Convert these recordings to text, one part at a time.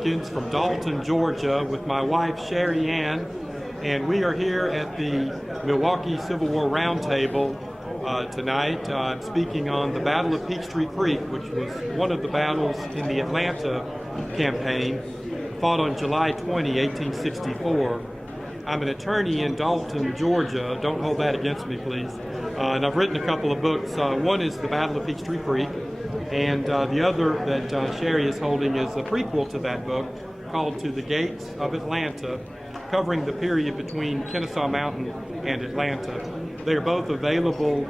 From Dalton, Georgia, with my wife Sherry Ann, and we are here at the Milwaukee Civil War Roundtable tonight. I'm speaking on the Battle of Peachtree Creek, which was one of the battles in the Atlanta campaign, fought on July 20, 1864. I'm an attorney in Dalton, Georgia. Don't hold that against me, please. And I've written a couple of books. One is The Battle of Peachtree Creek, and the other that Sherry is holding is a prequel to that book called To the Gates of Atlanta, covering the period between Kennesaw Mountain and Atlanta. They are both available.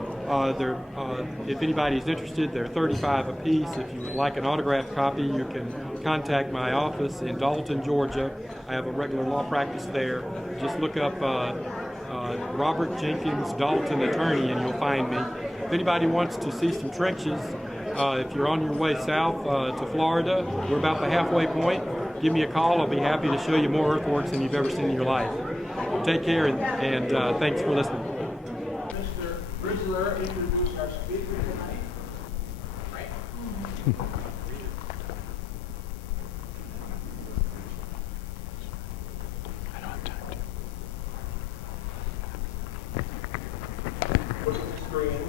If anybody's interested, they're $35 a piece. If you would like an autographed copy, you can contact my office in Dalton, Georgia. I have a regular law practice there. Just look up Robert Jenkins, Dalton Attorney, and you'll find me. If anybody wants to see some trenches, if you're on your way south to Florida, we're about the halfway point. Give me a call. I'll be happy to show you more earthworks than you've ever seen in your life. Take care, and thanks for listening. Mr. Brisler introduce our speaker tonight. I don't have time to. Look at the screen.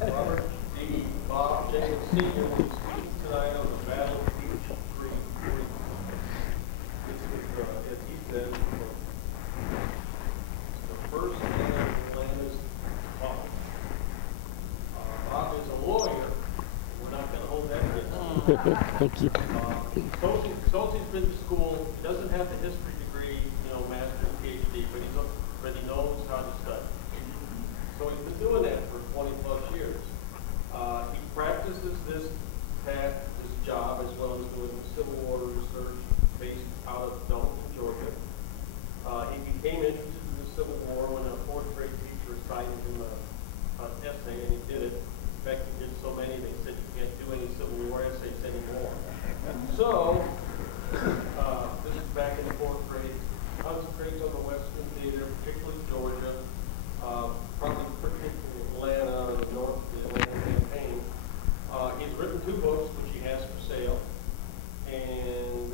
Robert D. Bob Jenkins Sr. will speak tonight on the Battle of Peachtree Creek. This was, as he said, the first man in Atlanta's fault. Bob is a lawyer. We're not going to hold that against him. Thank you. Casualty's been to school. He doesn't have the history degree, master's, PhD, but he knows how to study. So he's been doing that for 20 plus years. He practices this job as well as doing Civil War research based out of Dalton, Georgia. He became interested in the Civil War when a fourth grade teacher assigned him an essay, and he did it. In fact, he did so many they said you can't do any Civil War essays anymore. So, this is back in the fourth grade. Concentrates on the Western Theater, particularly Georgia, probably particularly Atlanta, the North of the Atlanta campaign. He's written 2 books, which he has for sale, and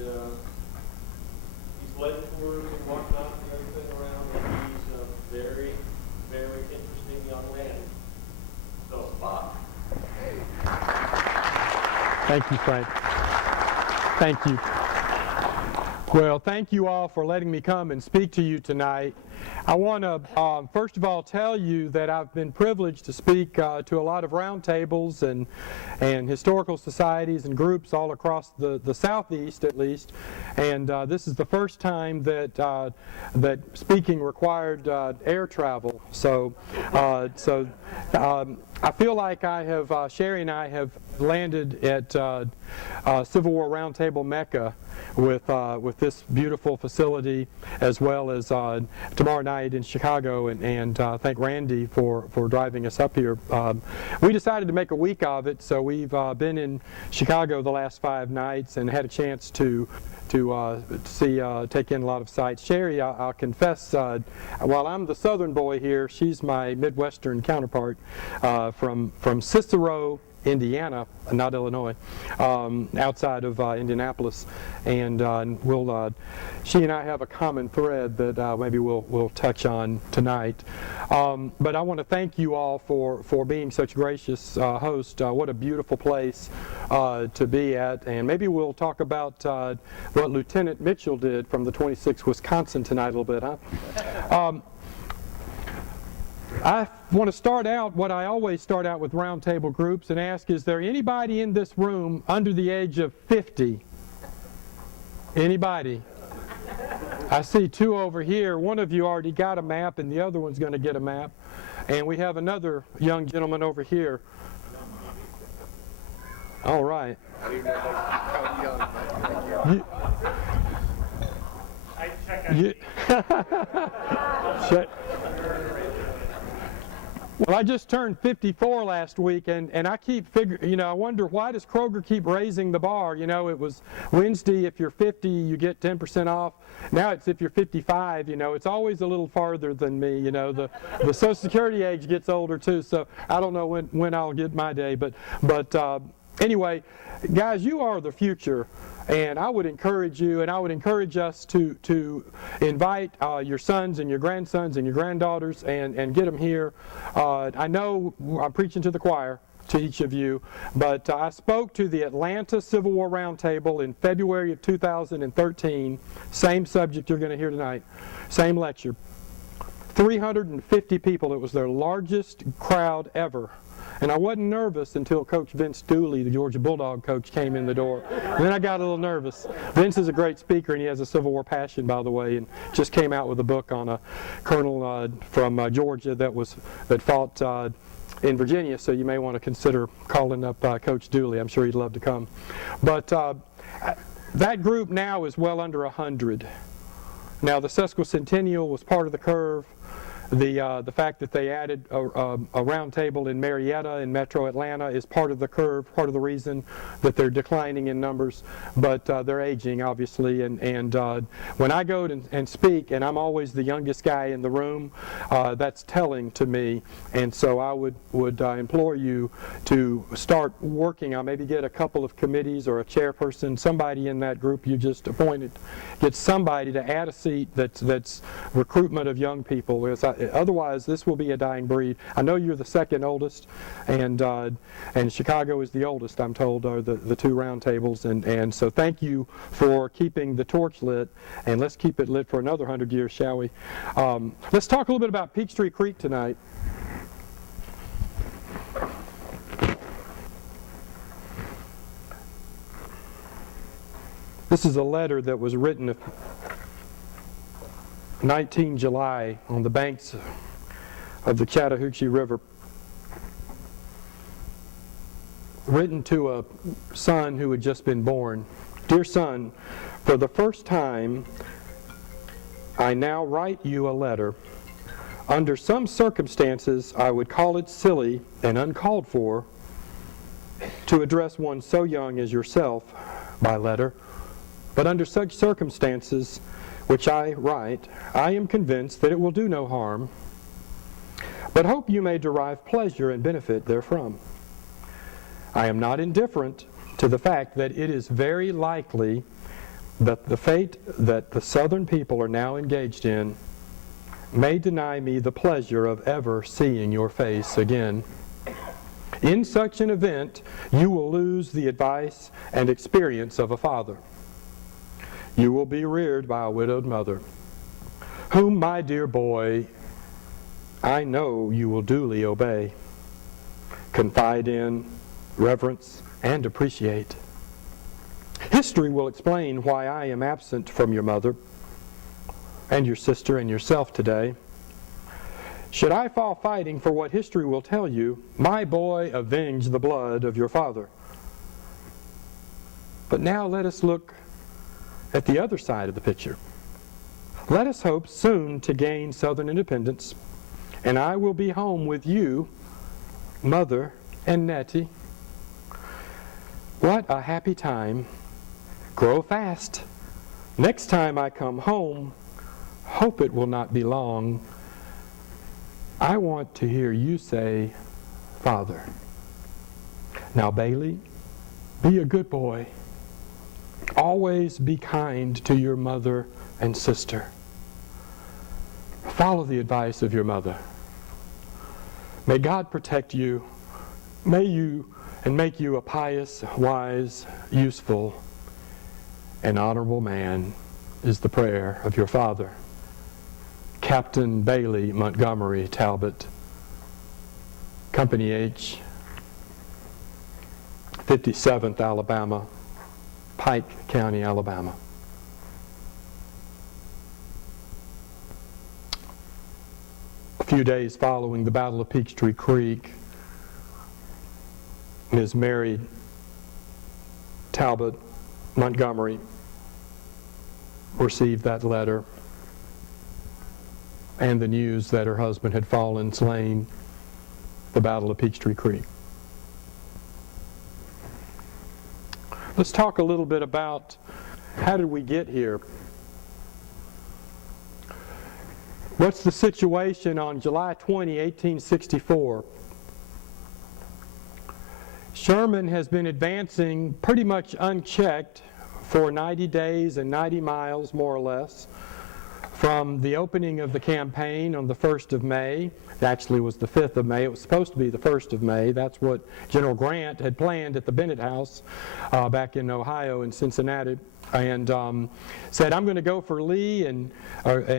he's led tours and whatnot and everything around, and he's a very, very interesting young man. So, Bob. Thank you, Frank. Thank you. Well, thank you all for letting me come and speak to you tonight. I want to, first of all, tell you that I've been privileged to speak to a lot of roundtables and historical societies and groups all across the Southeast, at least. And this is the first time that speaking required air travel. So, I feel like Sherry and I have landed at Civil War Roundtable Mecca with this beautiful facility, as well as tomorrow night in Chicago, and thank Randy for driving us up here. We decided to make a week of it, so we've been in Chicago the last 5 nights and had a chance to take in a lot of sights. Sherry, I'll confess, while I'm the southern boy here, she's my Midwestern counterpart from Cicero, Indiana, not Illinois, outside of Indianapolis, and she and I have a common thread that maybe we'll touch on tonight. But I want to thank you all for being such gracious hosts. What a beautiful place to be at, and maybe we'll talk about what Lieutenant Mitchell did from the 26th Wisconsin tonight a little bit, huh? I want to start out what I always start out with roundtable groups and ask, is there anybody in this room under the age of 50? Anybody? I see 2 over here. One of you already got a map and the other one's going to get a map. And we have another young gentleman over here. All right. Well, I just turned 54 last week, and I keep figuring, I wonder, why does Kroger keep raising the bar? It was Wednesday, if you're 50, you get 10% off. Now it's if you're 55, it's always a little farther than me, the Social Security age gets older too, so I don't know when I'll get my day, but anyway, guys, you are the future And I would encourage you, and I would encourage us to invite your sons and your grandsons and your granddaughters and get them here. I know I'm preaching to the choir, to each of you, but I spoke to the Atlanta Civil War Roundtable in February of 2013. Same subject you're going to hear tonight, same lecture. 350 people. It was their largest crowd ever. And I wasn't nervous until Coach Vince Dooley, the Georgia Bulldog coach, came in the door. And then I got a little nervous. Vince is a great speaker, and he has a Civil War passion, by the way, and just came out with a book on a colonel from Georgia that fought in Virginia, so you may want to consider calling up Coach Dooley. I'm sure he'd love to come. But that group now is well under 100. Now, the sesquicentennial was part of the curve. The fact that they added a round table in Marietta in metro Atlanta is part of the curve, part of the reason that they're declining in numbers, but they're aging, obviously, and when I go and speak, and I'm always the youngest guy in the room, that's telling to me, and so I would implore you to start working on, maybe get a couple of committees or a chairperson, somebody in that group you just appointed, get somebody to add a seat that's recruitment of young people. Otherwise, this will be a dying breed. I know you're the second oldest, and Chicago is the oldest, I'm told, are the two round tables. And so thank you for keeping the torch lit, and let's keep it lit for another 100 years, shall we? Let's talk a little bit about Peachtree Creek tonight. This is a letter that was written 19 July on the banks of the Chattahoochee River, written to a son who had just been born. Dear son, for the first time I now write you a letter. Under some circumstances I would call it silly and uncalled for to address one so young as yourself by letter, but under such circumstances which I write, I am convinced that it will do no harm, but hope you may derive pleasure and benefit therefrom. I am not indifferent to the fact that it is very likely that the fate that the Southern people are now engaged in may deny me the pleasure of ever seeing your face again. In such an event, you will lose the advice and experience of a father. You will be reared by a widowed mother, whom, my dear boy, I know you will duly obey, confide in, reverence, and appreciate. History will explain why I am absent from your mother and your sister and yourself today. Should I fall fighting for what history will tell you, my boy, avenge the blood of your father. But now let us look at the other side of the picture. Let us hope soon to gain Southern independence, and I will be home with you, Mother and Nettie. What a happy time. Grow fast. Next time I come home, hope it will not be long. I want to hear you say, Father. Now, Bailey, be a good boy. Always be kind to your mother and sister. Follow the advice of your mother. May God protect you. May you and make you a pious, wise, useful, and honorable man is the prayer of your father, Captain Bailey Montgomery Talbot, Company H, 57th Alabama, Pike County, Alabama. A few days following the Battle of Peachtree Creek, Ms. Mary Talbot Montgomery received that letter and the news that her husband had fallen slain the Battle of Peachtree Creek. Let's talk a little bit about how did we get here. What's the situation on July 20, 1864? Sherman has been advancing pretty much unchecked for 90 days and 90 miles, more or less, from the opening of the campaign on the 1st of May. It actually was the 5th of May. It was supposed to be the 1st of May. That's what General Grant had planned at the Bennett House back in Ohio and Cincinnati, and said, I'm going to go for Lee, and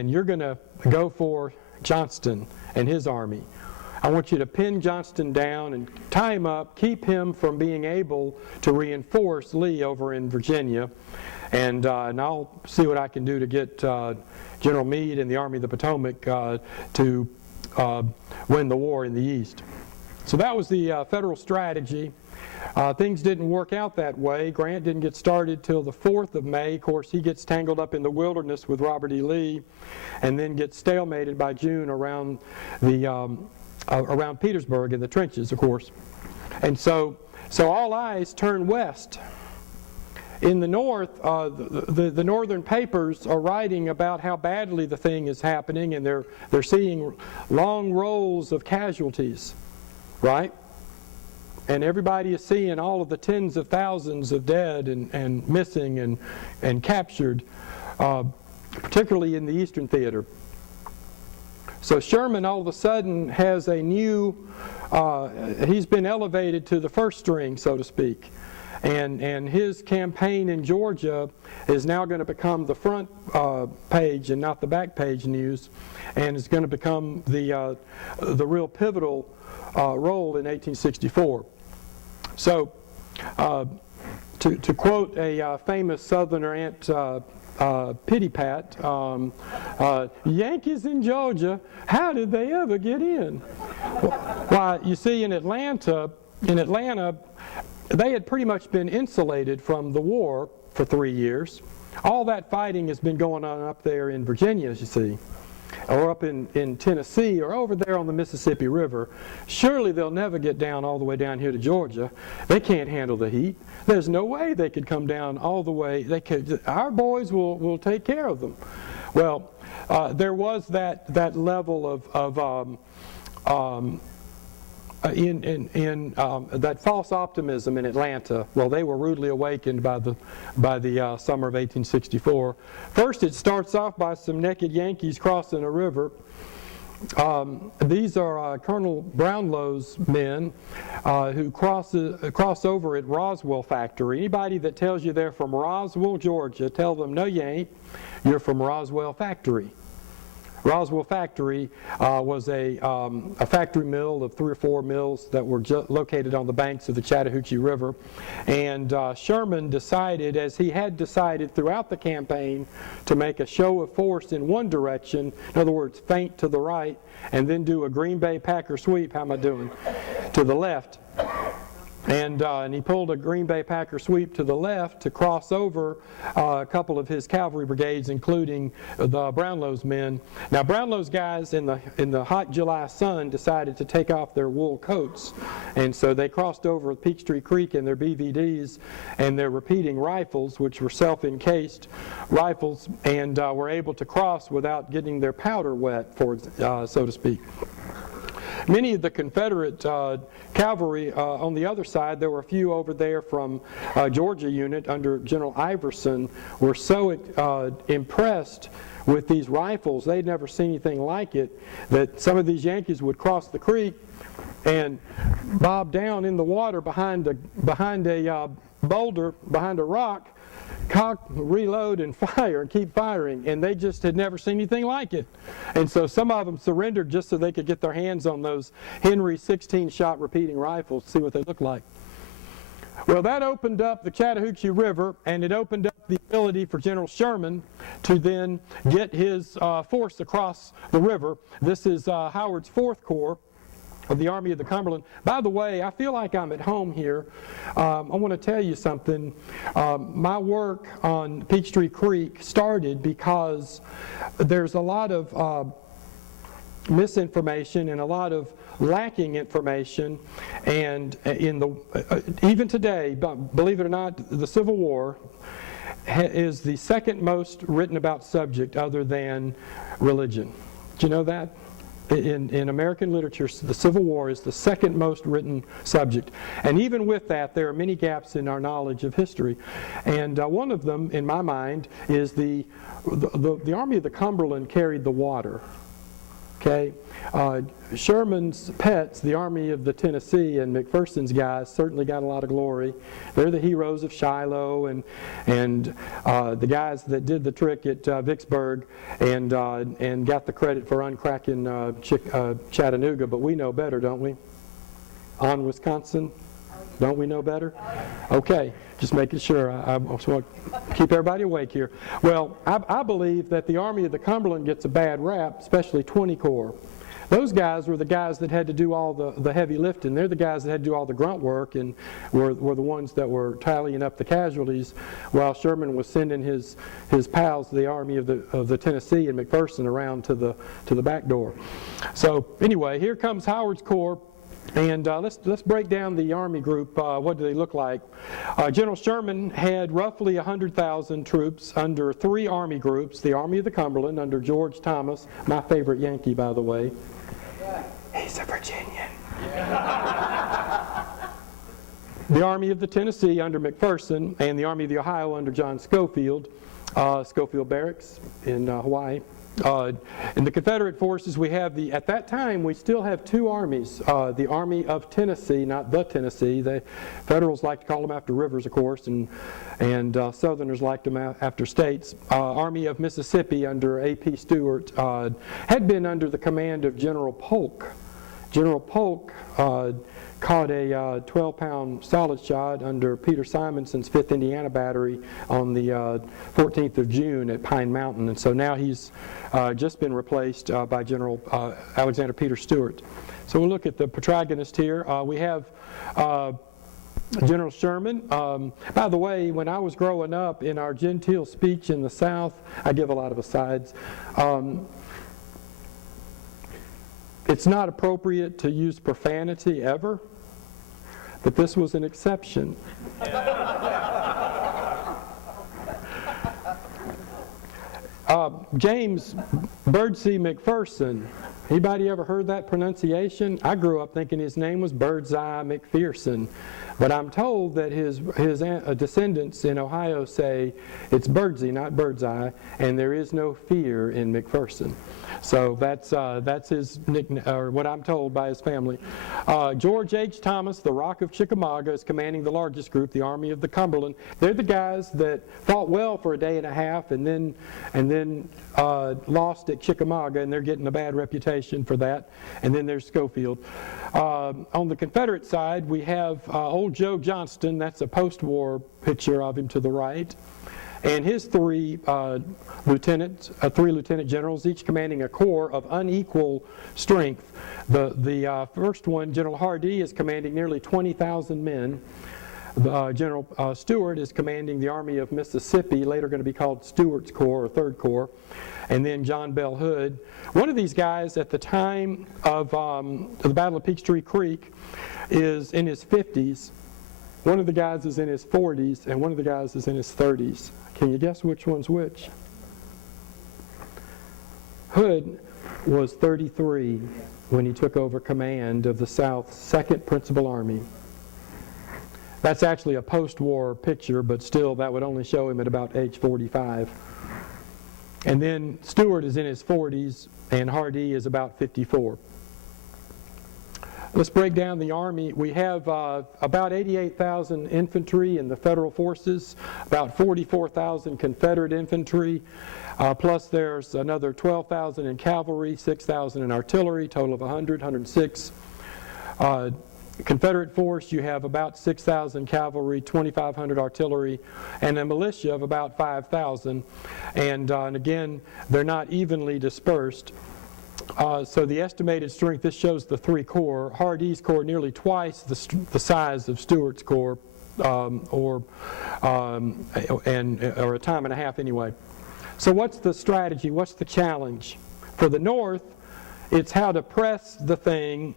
you're going to go for Johnston and his army. I want you to pin Johnston down and tie him up, keep him from being able to reinforce Lee over in Virginia, and I'll see what I can do to get General Meade and the Army of the Potomac to win the war in the East. So that was the federal strategy. Things didn't work out that way. Grant didn't get started till the 4th of May. Of course, he gets tangled up in the wilderness with Robert E. Lee, and then gets stalemated by June around Petersburg in the trenches, of course. And so all eyes turn west. In the north, the northern papers are writing about how badly the thing is happening, and they're seeing long rolls of casualties, right? And everybody is seeing all of the tens of thousands of dead and missing and captured, particularly in the Eastern Theater. So Sherman all of a sudden has a new, he's been elevated to the first string, so to speak. And his campaign in Georgia is now going to become the front page and not the back page news, and is going to become the real pivotal role in 1864. So, to quote a famous Southerner, Aunt Pity Pat, Yankees in Georgia, how did they ever get in? Why, you see, in Atlanta, they had pretty much been insulated from the war for 3 years. All that fighting has been going on up there in Virginia, as you see, or up in Tennessee, or over there on the Mississippi River. Surely they'll never get down all the way down here to Georgia. They can't handle the heat. There's no way they could come down all the way. Our boys will take care of them. Well, there was that level of that false optimism in Atlanta. Well, they were rudely awakened by the summer of 1864. First, it starts off by some naked Yankees crossing a river. These are Colonel Brownlow's men who cross over at Roswell Factory. Anybody that tells you they're from Roswell, Georgia, tell them, no, you ain't. You're from Roswell Factory. Roswell Factory was a factory mill of 3 or 4 mills that were located on the banks of the Chattahoochee River. And Sherman decided, as he had decided throughout the campaign, to make a show of force in one direction, in other words, feint to the right, and then do a Green Bay Packer sweep, how am I doing, to the left. And he pulled a Green Bay Packer sweep to the left to cross over a couple of his cavalry brigades, including the Brownlow's men. Now, Brownlow's guys in the hot July sun decided to take off their wool coats, and so they crossed over Peachtree Creek in their BVDs and their repeating rifles, which were self-encased rifles, and were able to cross without getting their powder wet, so to speak. Many of the Confederate cavalry on the other side, there were a few over there from Georgia unit under General Iverson, were so impressed with these rifles, they'd never seen anything like it, that some of these Yankees would cross the creek and bob down in the water behind a boulder, behind a rock, cock, reload, and fire, and keep firing, and they just had never seen anything like it. And so some of them surrendered just so they could get their hands on those Henry 16-shot repeating rifles, see what they look like. Well, that opened up the Chattahoochee River, and it opened up the ability for General Sherman to then get his force across the river. This is Howard's 4th Corps of the Army of the Cumberland. By the way, I feel like I'm at home here. I want to tell you something. My work on Peachtree Creek started because there's a lot of misinformation and a lot of lacking information, and even today, believe it or not, the Civil War is the second most written about subject other than religion. Do you know that? in American literature, the Civil War is the second most written subject. And even with that, there are many gaps in our knowledge of history. And one of them, in my mind, is the Army of the Cumberland carried the water. Okay, Sherman's pets, the Army of the Tennessee, and McPherson's guys certainly got a lot of glory. They're the heroes of Shiloh and the guys that did the trick at Vicksburg and got the credit for uncracking Chattanooga. But we know better, don't we? On Wisconsin, don't we know better? Okay, just making sure. I just want to keep everybody awake here. Well, I believe that the Army of the Cumberland gets a bad rap, especially 20 Corps. Those guys were the guys that had to do all the heavy lifting. They're the guys that had to do all the grunt work and were the ones that were tallying up the casualties while Sherman was sending his pals, the Army of the Tennessee and McPherson, around to the back door. So anyway, here comes Howard's Corps. And let's break down the Army group. What do they look like? General Sherman had roughly 100,000 troops under 3 Army groups. The Army of the Cumberland under George Thomas, my favorite Yankee, by the way. He's a Virginian. The Army of the Tennessee under McPherson, and the Army of the Ohio under John Schofield, Schofield Barracks in Hawaii. In the Confederate forces, we have at that time, we still have 2 armies. The Army of Tennessee, not the Tennessee. The Federals like to call them after rivers, of course, and Southerners liked them after states. Army of Mississippi under A.P. Stewart had been under the command of General Polk. General Polk caught a 12-pound solid shot under Peter Simonson's 5th Indiana Battery on the 14th of June at Pine Mountain. And so now he's just been replaced by General Alexander Peter Stewart. So we'll look at the protagonist here. We have General Sherman. By the way, when I was growing up in our genteel speech in the South, I give a lot of asides. It's not appropriate to use profanity ever, but this was an exception. James Birdseye McPherson. Anybody ever heard that pronunciation? I grew up thinking his name was Birdseye McPherson, but I'm told that his descendants in Ohio say it's Birdseye, not Birdseye, and there is no fear in McPherson. So that's his nickname, or what I'm told by his family. George H. Thomas, the Rock of Chickamauga, is commanding the largest group, the Army of the Cumberland. They're the guys that fought well for a day and a half and then lost at Chickamauga, and they're getting a bad reputation for that. And then there's Schofield. On the Confederate side, we have old Joe Johnston. That's a post-war picture of him to the right. And his 3 lieutenant generals, each commanding a corps of unequal strength. The first one, General Hardee, is commanding nearly 20,000 men. General Stewart is commanding the Army of Mississippi, later going to be called Stewart's Corps or 3rd Corps. And then John Bell Hood. One of these guys at the time of the Battle of Peachtree Creek is in his 50s. One of the guys is in his 40s, and one of the guys is in his 30s. Can you guess which one's which? Hood was 33 when he took over command of the South's 2nd Principal Army. That's actually a post-war picture, but still that would only show him at about age 45. And then Stewart is in his 40s, and Hardee is about 54. Let's break down the Army. We have about 88,000 infantry in the Federal forces, about 44,000 Confederate infantry, plus there's another 12,000 in cavalry, 6,000 in artillery, total of 106. Confederate force, you have about 6,000 cavalry, 2,500 artillery, and a militia of about 5,000. And again, they're not evenly dispersed. So the estimated strength, this shows the 3 corps. Hardee's corps nearly twice the size of Stewart's corps, or a time and a half anyway. So what's the strategy? What's the challenge? For the North, it's how to press the thing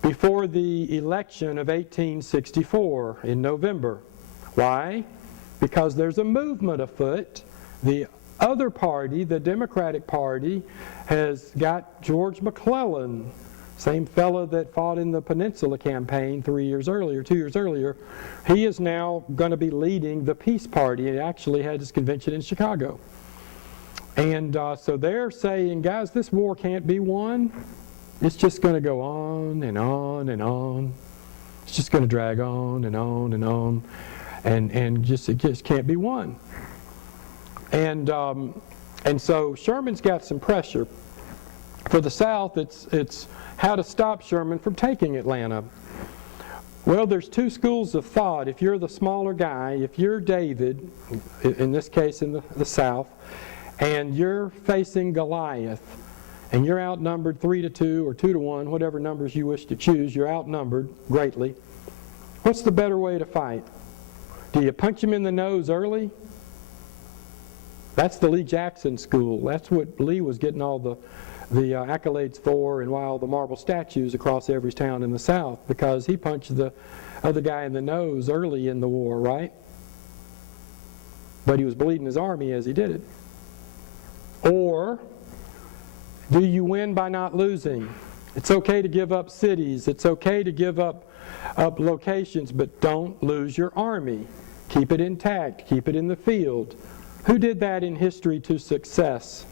before the election of 1864 in November. Why? Because there's a movement afoot. The other party, the Democratic Party, has got George McClellan, same fella that fought in the Peninsula Campaign 2 years earlier. He is now going to be leading the Peace Party. He actually had his convention in Chicago. And so they're saying, guys, this war can't be won. It's just going to go on and on and on. It's just going to drag on and on and on. And it just can't be won. And so Sherman's got some pressure. For the South, it's how to stop Sherman from taking Atlanta. Well, there's two schools of thought. If you're the smaller guy, if you're David, in this case in the South, and you're facing Goliath, and you're outnumbered 3-2 or 2-1, whatever numbers you wish to choose, you're outnumbered greatly. What's the better way to fight? Do you punch him in the nose early? That's the Lee Jackson school. That's what Lee was getting all the accolades for, and why all the marble statues across every town in the South, because he punched the other guy in the nose early in the war, right? But he was bleeding his army as he did it. Or do you win by not losing? It's okay to give up cities. It's okay to give up locations, but don't lose your army. Keep it intact. Keep it in the field. Who did that in history to success?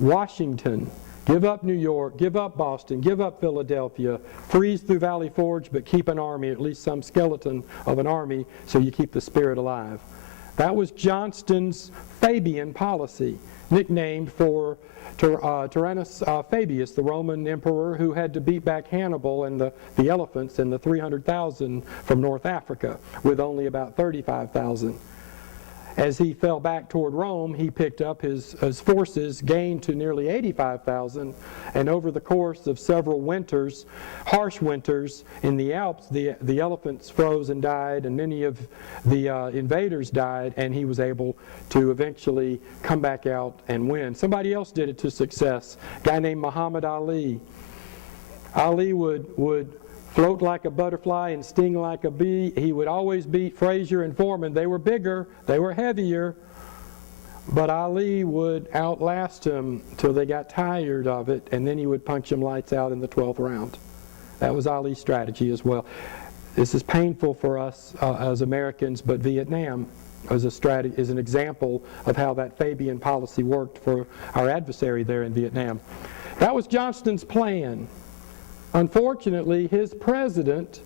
Washington. Give up New York, give up Boston, give up Philadelphia, freeze through Valley Forge, but keep an army, at least some skeleton of an army, so you keep the spirit alive. That was Johnston's Fabian policy, nicknamed for Tyrannus Fabius, the Roman emperor who had to beat back Hannibal and the elephants and the 300,000 from North Africa with only about 35,000. As he fell back toward Rome, he picked up his forces, gained to nearly 85,000, and over the course of several winters, harsh winters in the Alps, the elephants froze and died, and many of the invaders died, and he was able to eventually come back out and win. Somebody else did it to success, a guy named Muhammad Ali. Ali would float like a butterfly and sting like a bee. He would always beat Frazier and Foreman. They were bigger, they were heavier, but Ali would outlast him till they got tired of it, and then he would punch him lights out in the 12th round. That was Ali's strategy as well. This is painful for us as Americans, but Vietnam is an example of how that Fabian policy worked for our adversary there in Vietnam. That was Johnston's plan. Unfortunately, his president,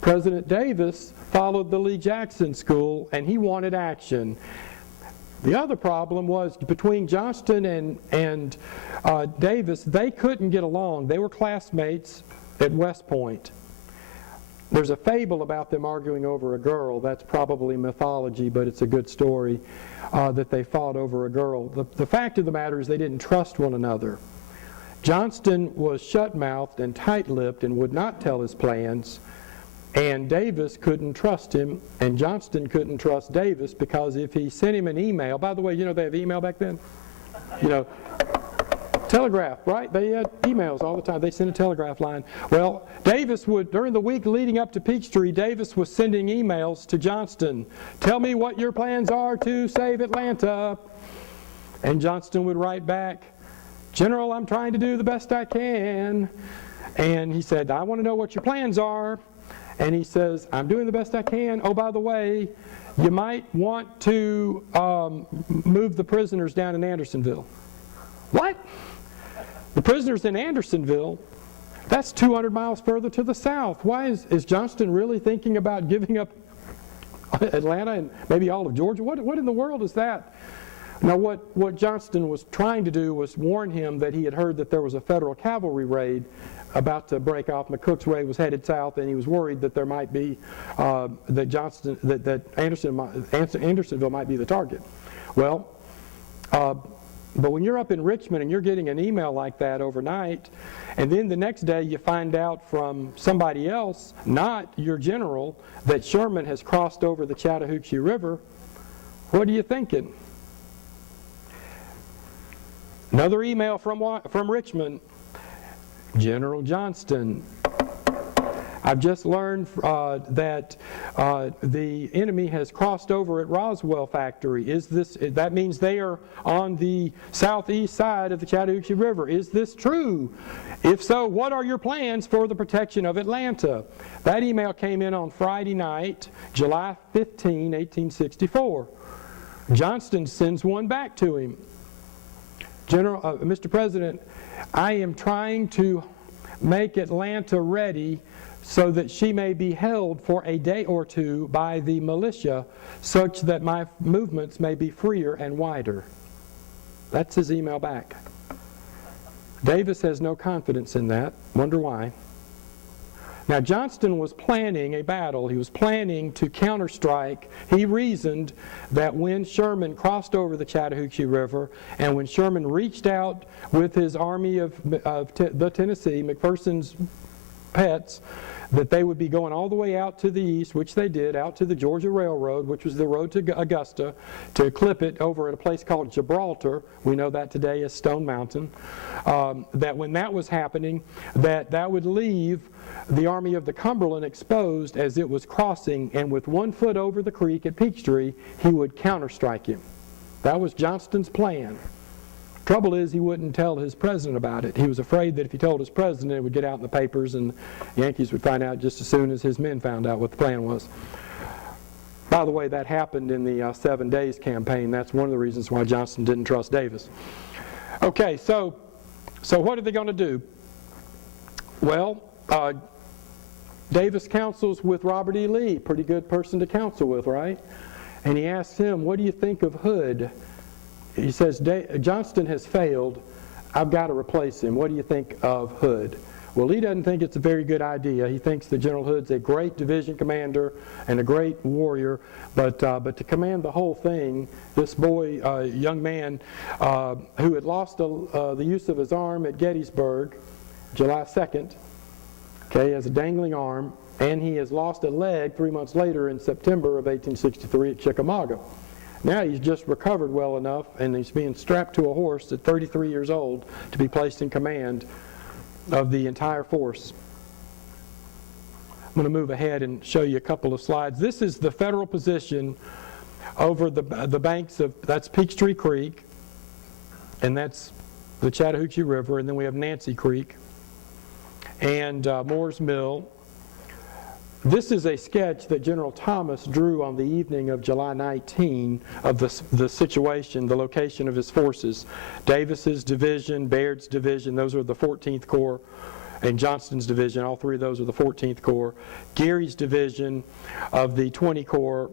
President Davis, followed the Lee Jackson school, and he wanted action. The other problem was between Johnston and Davis, they couldn't get along. They were classmates at West Point. There's a fable about them arguing over a girl. That's probably mythology, but it's a good story that they fought over a girl. The fact of the matter is they didn't trust one another. Johnston was shut-mouthed and tight-lipped and would not tell his plans, and Davis couldn't trust him, and Johnston couldn't trust Davis, because if he sent him an email, by the way, you know they have email back then? You know, telegraph, right? They had emails all the time. They sent a telegraph line. Well, Davis would, during the week leading up to Peachtree, Davis was sending emails to Johnston. Tell me what your plans are to save Atlanta. And Johnston would write back, General, I'm trying to do the best I can. And he said, I want to know what your plans are. And he says, I'm doing the best I can. Oh, by the way, you might want to move the prisoners down in Andersonville. What? The prisoners in Andersonville? That's 200 miles further to the south. Why is Johnston really thinking about giving up Atlanta and maybe all of Georgia? What in the world is that? Now, what Johnston was trying to do was warn him that he had heard that there was a federal cavalry raid about to break off. McCook's raid was headed south, and he was worried that there might be that Andersonville might be the target. Well, but when you're up in Richmond and you're getting an email like that overnight, and then the next day you find out from somebody else, not your general, that Sherman has crossed over the Chattahoochee River, what are you thinking? Another email from Richmond. General Johnston, I've just learned that the enemy has crossed over at Roswell Factory. That means they are on the southeast side of the Chattahoochee River. Is this true? If so, what are your plans for the protection of Atlanta? That email came in on Friday night, July 15, 1864. Johnston sends one back to him. Mr. President, I am trying to make Atlanta ready so that she may be held for a day or two by the militia, such that my movements may be freer and wider. That's his email back. Davis has no confidence in that. Wonder why. Now, Johnston was planning a battle. He was planning to counterstrike. He reasoned that when Sherman crossed over the Chattahoochee River and when Sherman reached out with his army of the Tennessee, McPherson's pets, that they would be going all the way out to the east, which they did, out to the Georgia Railroad, which was the road to Augusta, to clip it over at a place called Gibraltar. We know that today as Stone Mountain. That when that was happening, that would leave the Army of the Cumberland exposed as it was crossing, and with 1 foot over the creek at Peachtree, he would counterstrike him. That was Johnston's plan. Trouble is, he wouldn't tell his president about it. He was afraid that if he told his president, it would get out in the papers and the Yankees would find out just as soon as his men found out what the plan was. By the way, that happened in the 7 Days campaign. That's one of the reasons why Johnston didn't trust Davis. Okay, so what are they going to do? Well, Davis counsels with Robert E. Lee, pretty good person to counsel with, right? And he asks him, what do you think of Hood? He says, Johnston has failed. I've got to replace him. What do you think of Hood? Well, Lee doesn't think it's a very good idea. He thinks that General Hood's a great division commander and a great warrior, but to command the whole thing, this boy, young man, who had lost the use of his arm at Gettysburg, July 2nd, okay, has a dangling arm, and he has lost a leg 3 months later in September of 1863 at Chickamauga. Now he's just recovered well enough, and he's being strapped to a horse at 33 years old to be placed in command of the entire force. I'm going to move ahead and show you a couple of slides. This is the federal position over the banks of, that's Peachtree Creek, and that's the Chattahoochee River, and then we have Nancy Creek and Moore's Mill. This is a sketch that General Thomas drew on the evening of July 19 of the situation, the location of his forces. Davis's division, Baird's division, those are the 14th Corps, and Johnston's division, all three of those are the 14th Corps. Geary's division of the 20 Corps,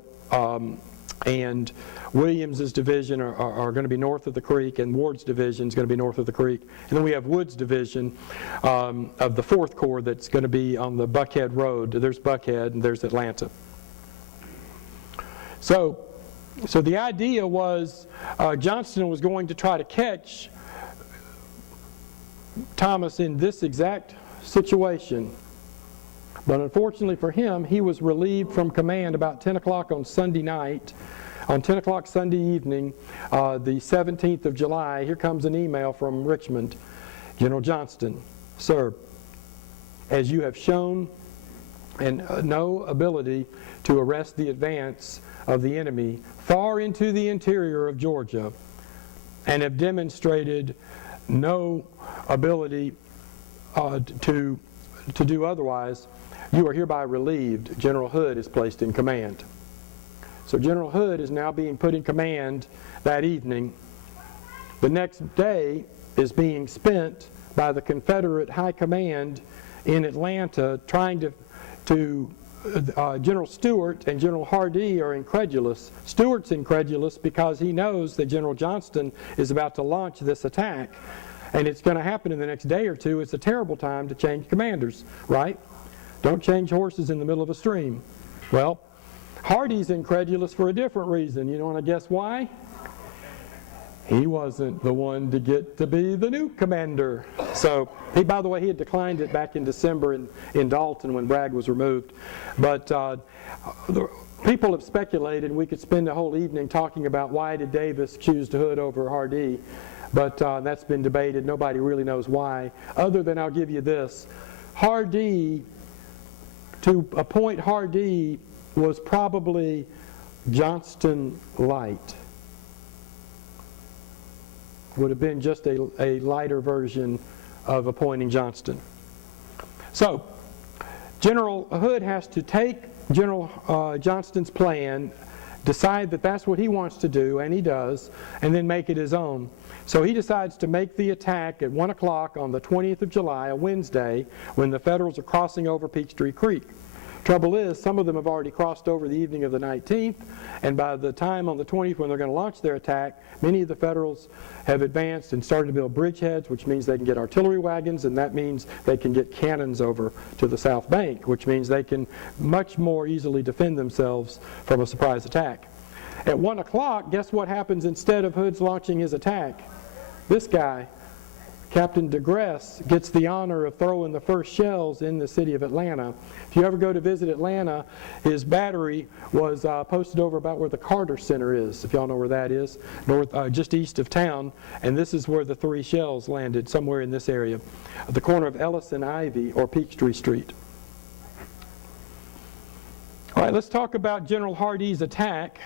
and Williams's division are going to be north of the creek, and Ward's division is going to be north of the creek. And then we have Wood's division of the 4th Corps that's going to be on the Buckhead Road. There's Buckhead and there's Atlanta. So the idea was Johnston was going to try to catch Thomas in this exact situation. But unfortunately for him, he was relieved from command about 10 o'clock on Sunday night. On 10 o'clock Sunday evening, the 17th of July, here comes an email from Richmond. General Johnston, sir, as you have shown no ability to arrest the advance of the enemy far into the interior of Georgia, and have demonstrated no ability to do otherwise, you are hereby relieved. General Hood is placed in command. So General Hood is now being put in command that evening. The next day is being spent by the Confederate High Command in Atlanta trying to General Stuart and General Hardee are incredulous. Stuart's incredulous because he knows that General Johnston is about to launch this attack, and it's going to happen in the next day or two. It's a terrible time to change commanders, right? Don't change horses in the middle of a stream. Well, Hardee's incredulous for a different reason. You want to guess why? He wasn't the one to get to be the new commander. So, by the way, he had declined it back in December in Dalton when Bragg was removed. But people have speculated, we could spend a whole evening talking about why did Davis choose Hood over Hardee. But that's been debated. Nobody really knows why. Other than I'll give you this. Hardee to appoint Hardee was probably Johnston light. Would have been just a lighter version of appointing Johnston. So, General Hood has to take General Johnston's plan, decide that that's what he wants to do, and he does, and then make it his own. So he decides to make the attack at 1 o'clock on the 20th of July, a Wednesday, when the Federals are crossing over Peachtree Creek. Trouble is, some of them have already crossed over the evening of the 19th, and by the time on the 20th when they're going to launch their attack, many of the Federals have advanced and started to build bridgeheads, which means they can get artillery wagons, and that means they can get cannons over to the south bank, which means they can much more easily defend themselves from a surprise attack. At 1 o'clock, guess what happens instead of Hood's launching his attack? This guy, Captain DeGrasse, gets the honor of throwing the first shells in the city of Atlanta. If you ever go to visit Atlanta, his battery was posted over about where the Carter Center is, if y'all know where that is, just east of town, and this is where the 3 shells landed, somewhere in this area, at the corner of Ellis and Ivy, or Peachtree Street. All right, let's talk about General Hardee's attack.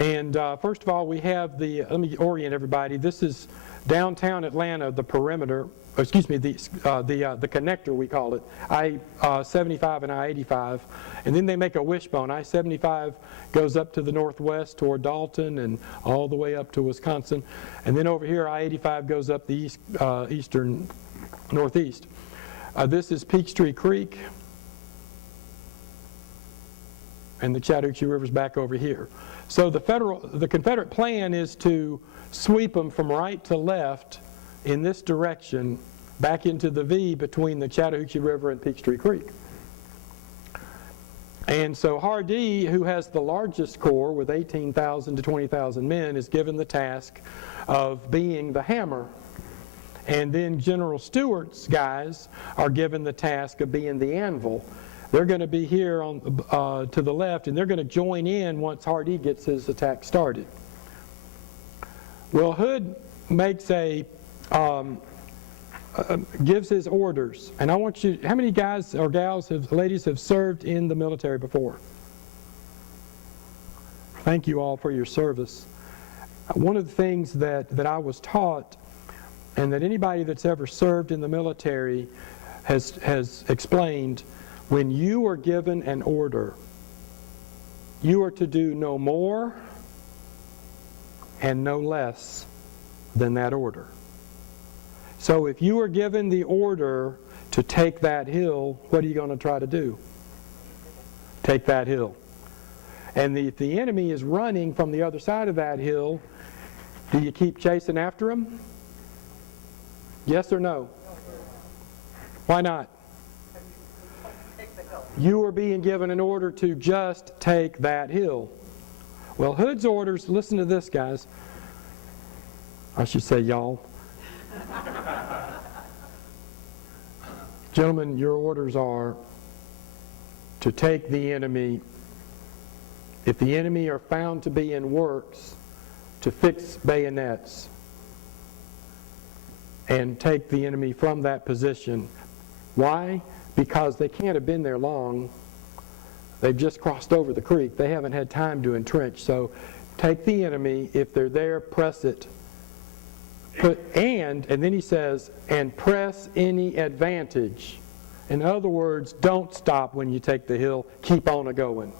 And first of all, we have let me orient everybody. This is downtown Atlanta, the perimeter, excuse me, the connector, we call it, I-75 and I-85. And then they make a wishbone. I-75 goes up to the northwest toward Dalton and all the way up to Wisconsin. And then over here, I-85 goes up the eastern northeast. This is Peachtree Creek. And the Chattahoochee River's back over here. So the Confederate plan is to sweep them from right to left in this direction back into the V between the Chattahoochee River and Peachtree Creek. And so Hardee, who has the largest corps with 18,000 to 20,000 men, is given the task of being the hammer. And then General Stewart's guys are given the task of being the anvil. They're going to be here on, to the left, and they're going to join in once Hardee gets his attack started. Well, Hood makes gives his orders, and I want you, how many guys or gals, ladies have served in the military before? Thank you all for your service. One of the things that I was taught, and that anybody that's ever served in the military has explained, when you are given an order, you are to do no more and no less than that order. So if you are given the order to take that hill, what are you going to try to do? Take that hill. And if the enemy is running from the other side of that hill, do you keep chasing after him? Yes or no? Why not? You are being given an order to just take that hill. Well, Hood's orders, listen to this, guys. I should say y'all. Gentlemen, your orders are to take the enemy. If the enemy are found to be in works, to fix bayonets and take the enemy from that position. Why? Because they can't have been there long. They've just crossed over the creek. They haven't had time to entrench. So take the enemy. If they're there, press it. And then he says, and press any advantage. In other words, don't stop when you take the hill. Keep on a-going.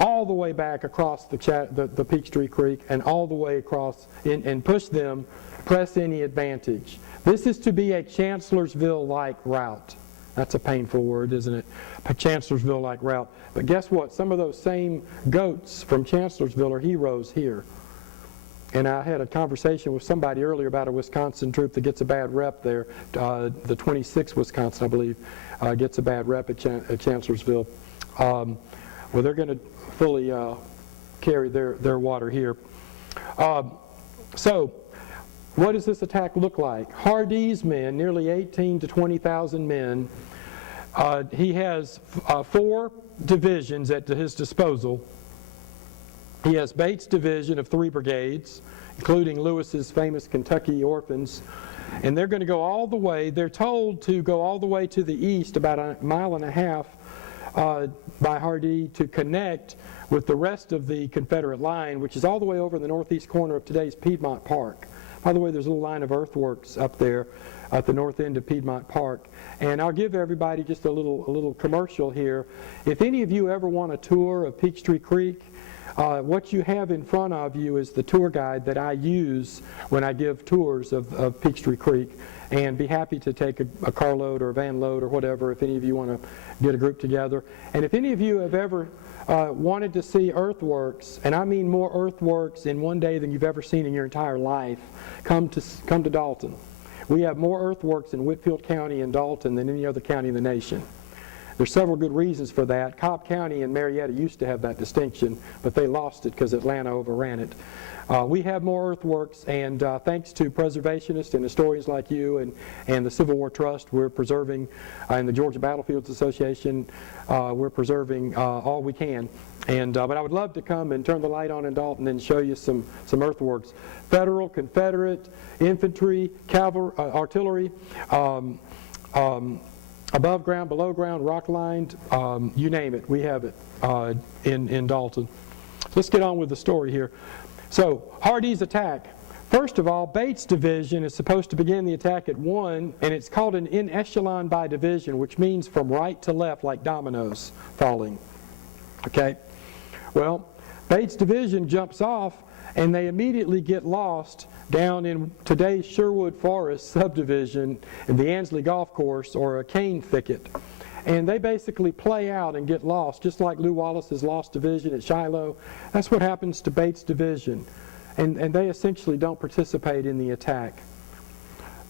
All the way back across the Peachtree Creek and all the way across and push them, press any advantage. This is to be a Chancellorsville-like route. That's a painful word, isn't it? A Chancellorsville-like route. But guess what? Some of those same goats from Chancellorsville are heroes here. And I had a conversation with somebody earlier about a Wisconsin troop that gets a bad rep there. The 26th Wisconsin, I believe, gets a bad rep at Chancellorsville. Well, they're going to fully carry their water here. So, what does this attack look like? Hardee's men, nearly 18 to 20,000 men. He has 4 divisions at his disposal. He has Bates' division of 3 brigades, including Lewis's famous Kentucky Orphans. And they're going to go all the way, they're told to go all the way to the east, about a mile and a half by Hardee to connect with the rest of the Confederate line, which is all the way over in the northeast corner of today's Piedmont Park. By the way, there's a little line of earthworks up there at the north end of Piedmont Park. And I'll give everybody just a little commercial here. If any of you ever want a tour of Peachtree Creek, what you have in front of you is the tour guide that I use when I give tours of Peachtree Creek, and be happy to take a carload or a van load or whatever if any of you want to get a group together. And if any of you have ever wanted to see earthworks, and I mean more earthworks in one day than you've ever seen in your entire life, come to Dalton. We have more earthworks in Whitfield County and Dalton than any other county in the nation. There's several good reasons for that. Cobb County and Marietta used to have that distinction, but they lost it because Atlanta overran it. We have more earthworks, and thanks to preservationists and historians like you and the Civil War Trust, we're preserving, and the Georgia Battlefields Association, we're preserving all we can. And but I would love to come and turn the light on in Dalton and show you some earthworks. Federal, Confederate, infantry, cavalry, artillery, above ground, below ground, rock lined, you name it, we have it in Dalton. Let's get on with the story here. So, Hardee's attack. First of all, Bates' division is supposed to begin the attack at 1, and it's called an in echelon by division, which means from right to left, like dominoes falling. Okay? Well, Bates' division jumps off, and they immediately get lost down in today's Sherwood Forest subdivision in the Ansley Golf Course, or a cane thicket. And they basically play out and get lost, just like Lew Wallace's lost division at Shiloh. That's what happens to Bates' division. And they essentially don't participate in the attack.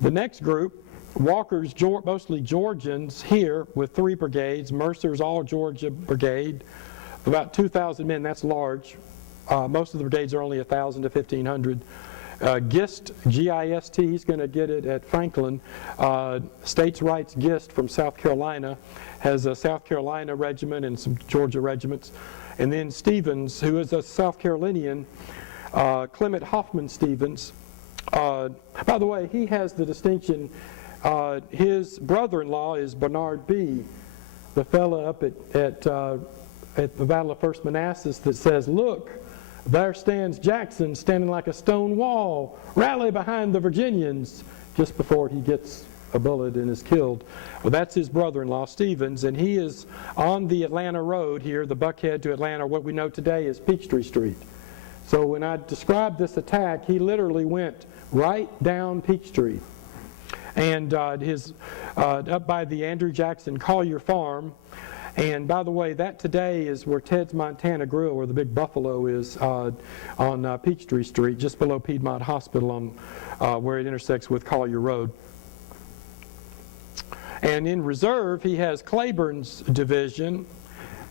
The next group, Walker's mostly Georgians here with 3 brigades, Mercer's All Georgia Brigade, about 2,000 men, that's large. Most of the brigades are only 1,000 to 1,500. Gist, G-I-S-T, he's going to get it at Franklin. States Rights Gist from South Carolina has a South Carolina regiment and some Georgia regiments. And then Stevens, who is a South Carolinian, Clement Hoffman Stevens. By the way, he has the distinction, his brother-in-law is Bernard B., the fellow up at the Battle of First Manassas that says, "Look, there stands Jackson standing like a stone wall. Rally behind the Virginians," just before he gets a bullet and is killed. Well, that's his brother-in-law, Stevens, and he is on the Atlanta Road here, the Buckhead to Atlanta, what we know today as Peachtree Street. So when I described this attack, he literally went right down Peachtree. And up by the Andrew Jackson Collier Farm. And by the way, that today is where Ted's Montana Grill, where the big buffalo is, on Peachtree Street, just below Piedmont Hospital, on where it intersects with Collier Road. And in reserve, he has Claiborne's division.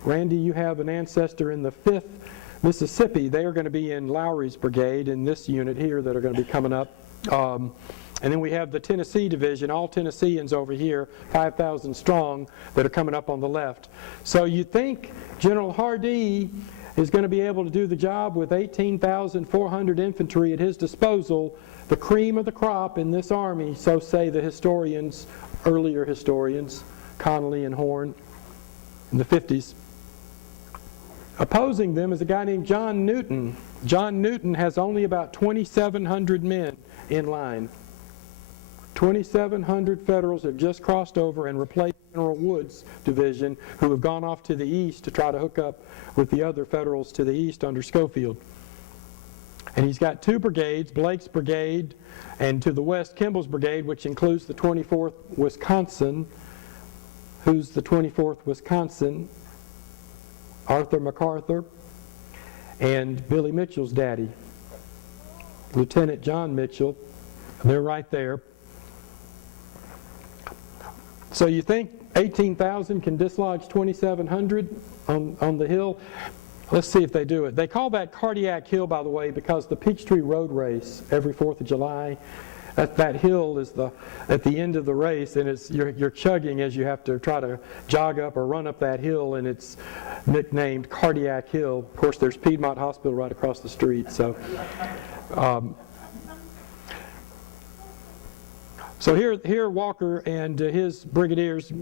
Randy, you have an ancestor in the 5th Mississippi. They are going to be in Lowry's brigade in this unit here that are going to be coming up. And then we have the Tennessee division, all Tennesseans over here, 5,000 strong, that are coming up on the left. So you think General Hardee is going to be able to do the job with 18,400 infantry at his disposal, the cream of the crop in this army, so say the historians, earlier historians, Connolly and Horn, in the 50s. Opposing them is a guy named John Newton. John Newton has only about 2,700 men in line. 2,700 Federals have just crossed over and replaced General Wood's division, who have gone off to the east to try to hook up with the other Federals to the east under Schofield. And he's got 2 brigades, Blake's brigade, and to the west, Kimball's brigade, which includes the 24th Wisconsin. Who's the 24th Wisconsin? Arthur MacArthur and Billy Mitchell's daddy, Lieutenant John Mitchell. They're right there. So you think 18,000 can dislodge 2,700 on the hill? Let's see if they do it. They call that Cardiac Hill, by the way, because the Peachtree Road Race every 4th of July, that hill is at the end of the race, and you're chugging as you have to try to jog up or run up that hill, and it's nicknamed Cardiac Hill. Of course, there's Piedmont Hospital right across the street. So here Walker and his brigadiers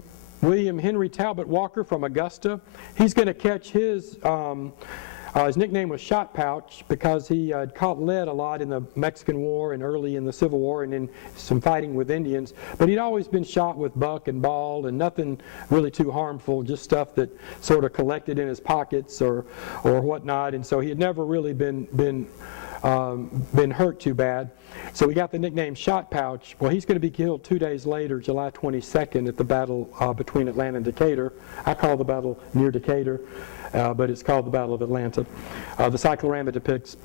William Henry Talbot Walker from Augusta. He's going to catch his nickname was Shot Pouch because he caught lead a lot in the Mexican War and early in the Civil War and in some fighting with Indians. But he'd always been shot with buck and ball and nothing really too harmful, just stuff that sort of collected in his pockets or whatnot. And so he had never really been hurt too bad. So we got the nickname Shot Pouch. Well, he's going to be killed 2 days later, July 22nd, at the battle between Atlanta and Decatur. I call the battle near Decatur. But it's called the Battle of Atlanta. The cyclorama depicts.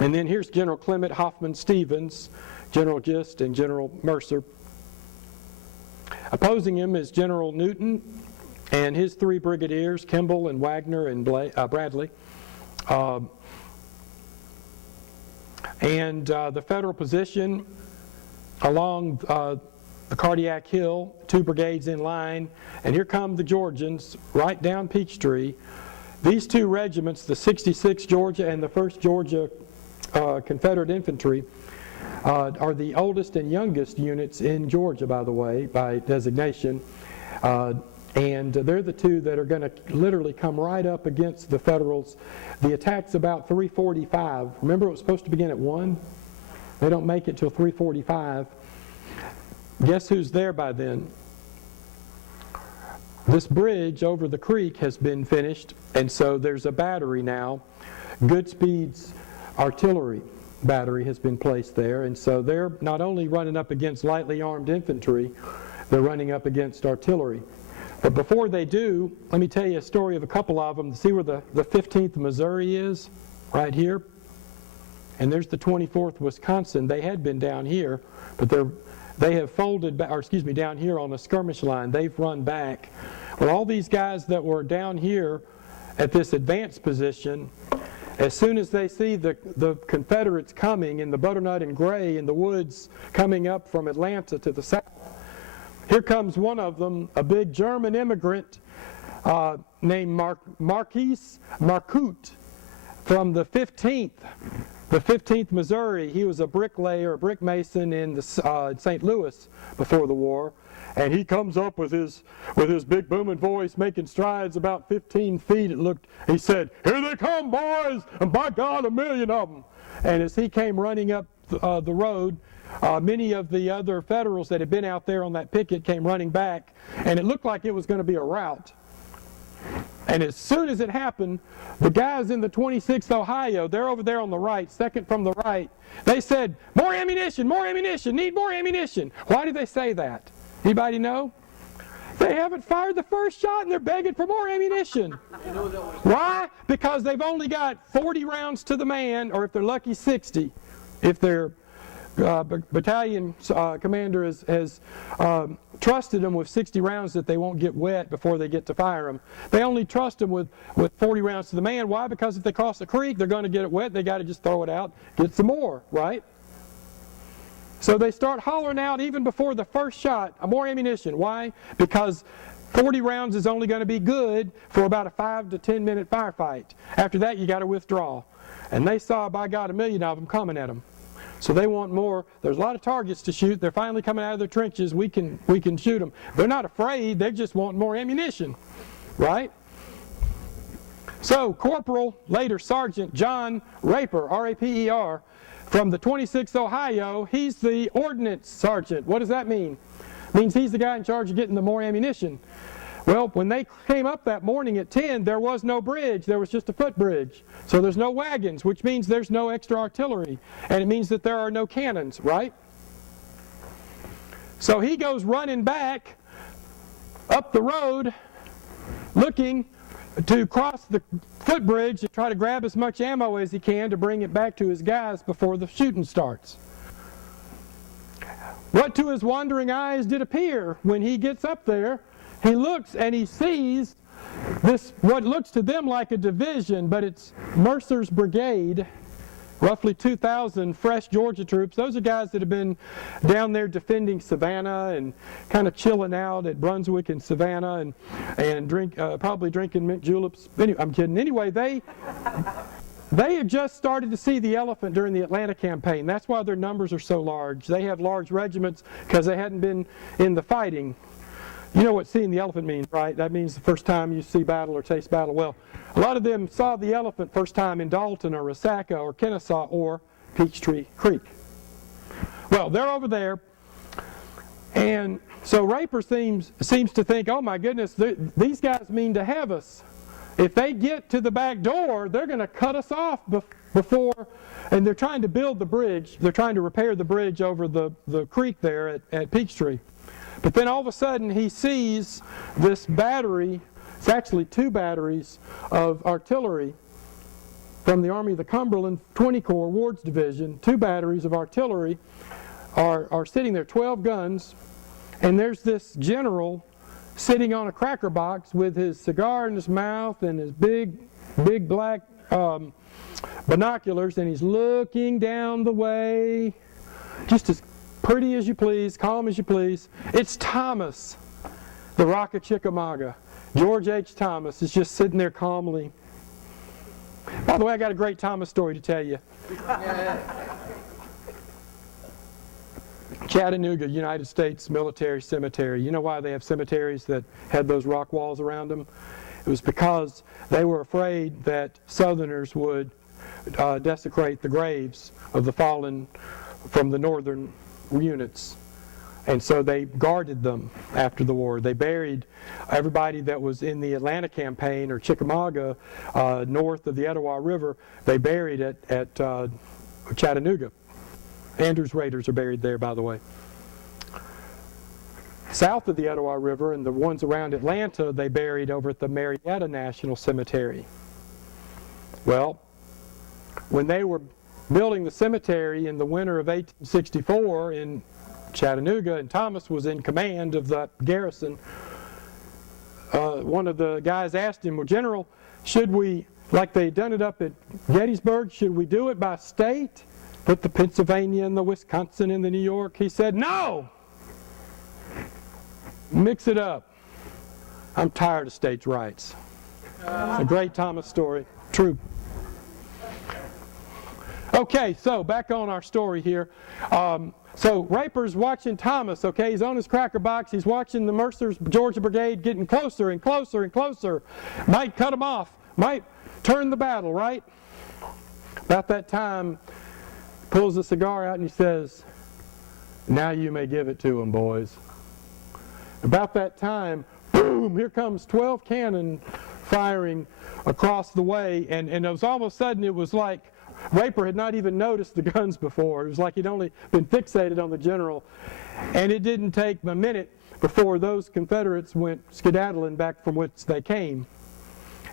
And then here's General Clement Hoffman Stevens, General Gist, and General Mercer. Opposing him is General Newton and his 3 brigadiers, Kimball and Wagner and Bradley. The Federal position along the Cardiac Hill, 2 brigades in line, and here come the Georgians right down Peachtree. These 2 regiments, the 66th Georgia and the 1st Georgia Confederate Infantry, are the oldest and youngest units in Georgia, by the way, by designation. And they're the 2 that are going to literally come right up against the Federals. The attack's about 3:45. Remember, it was supposed to begin at 1? They don't make it till 3:45. Guess who's there by then? This bridge over the creek has been finished, and so there's a battery now. Goodspeed's artillery battery has been placed there, and so they're not only running up against lightly armed infantry, they're running up against artillery. But before they do, let me tell you a story of a couple of them. See where the 15th Missouri is? Right here. And there's the 24th Wisconsin. They had been down here, but they have folded back, down here on a skirmish line. They've run back. Well, all these guys that were down here at this advanced position, as soon as they see the Confederates coming in the butternut and gray in the woods coming up from Atlanta to the south, here comes one of them, a big German immigrant named Marquis Marcoute from the 15th Missouri. He was a bricklayer, a brick mason in St. Louis before the war, and he comes up with his big booming voice, making strides about 15 feet. He said, "Here they come, boys, and by God, 1,000,000 of them." And as he came running up the road, many of the other Federals that had been out there on that picket came running back, and it looked like it was going to be a rout. And as soon as it happened, the guys in the 26th Ohio, they're over there on the right, second from the right, they said, more ammunition, need more ammunition. Why did they say that? Anybody know? They haven't fired the first shot and they're begging for more ammunition. Why? Because they've only got 40 rounds to the man, or if they're lucky, 60. If their battalion commander has trusted them with 60 rounds that they won't get wet before they get to fire them. They only trust them with 40 rounds to the man. Why? Because if they cross the creek, they're going to get it wet. They got to just throw it out, get some more, right? So they start hollering out even before the first shot, more ammunition. Why? Because 40 rounds is only going to be good for about a 5 to 10 minute firefight. After that, you got to withdraw. And they saw, by God, 1,000,000 of them coming at them. So they want more. There's a lot of targets to shoot. They're finally coming out of their trenches. We can shoot them. They're not afraid. They just want more ammunition, right? So Corporal, later Sergeant John Raper, R-A-P-E-R, from the 26th Ohio, he's the ordnance sergeant. What does that mean? It means he's the guy in charge of getting the more ammunition. Well, when they came up that morning at 10, there was no bridge. There was just a footbridge. So there's no wagons, which means there's no extra artillery. And it means that there are no cannons, right? So he goes running back up the road, looking to cross the footbridge to try to grab as much ammo as he can to bring it back to his guys before the shooting starts. What to his wandering eyes did appear when he gets up there? He looks and he sees this, what looks to them like a division, but it's Mercer's brigade, roughly 2,000 fresh Georgia troops. Those are guys that have been down there defending Savannah and kind of chilling out at Brunswick and Savannah and probably drinking mint juleps. Anyway, I'm kidding. Anyway, they had just started to see the elephant during the Atlanta campaign. That's why their numbers are so large. They have large regiments because they hadn't been in the fighting. You know what seeing the elephant means, right? That means the first time you see battle or taste battle. Well, a lot of them saw the elephant first time in Dalton or Resaca or Kennesaw or Peachtree Creek. Well, they're over there, and so Raper seems to think, oh my goodness, these guys mean to have us. If they get to the back door, they're going to cut us off before, and they're trying to build the bridge. They're trying to repair the bridge over the creek there at Peachtree. But then all of a sudden he sees this battery, it's actually 2 batteries of artillery from the Army of the Cumberland 20 Corps Ward's Division. 2 batteries of artillery are sitting there, 12 guns, and there's this general sitting on a cracker box with his cigar in his mouth and his big black binoculars, and he's looking down the way, just as pretty as you please, calm as you please. It's Thomas, the Rock of Chickamauga. George H. Thomas is just sitting there calmly. By the way, I got a great Thomas story to tell you. Chattanooga, United States Military Cemetery. You know why they have cemeteries that had those rock walls around them? It was because they were afraid that Southerners would desecrate the graves of the fallen from the northern units. And so they guarded them after the war. They buried everybody that was in the Atlanta campaign or Chickamauga north of the Etowah River. They buried it at Chattanooga. Andrews Raiders are buried there, by the way. South of the Etowah River and the ones around Atlanta, they buried over at the Marietta National Cemetery. Well, when they were building the cemetery in the winter of 1864 in Chattanooga, and Thomas was in command of that garrison, one of the guys asked him, well, General, should we, like they'd done it up at Gettysburg, should we do it by state? Put the Pennsylvania and the Wisconsin and the New York? He said, no! Mix it up. I'm tired of states' rights. A great Thomas story. True. Okay, so back on our story here. So Raper's watching Thomas, okay? He's on his cracker box. He's watching the Mercer's Georgia Brigade getting closer and closer and closer. Might cut him off. Might turn the battle, right? About that time, pulls a cigar out and he says, now you may give it to him, boys. About that time, boom, here comes 12 cannon firing across the way, and it was almost sudden, it was like Raper had not even noticed the guns before. It was like he'd only been fixated on the general, and it didn't take a minute before those Confederates went skedaddling back from which they came.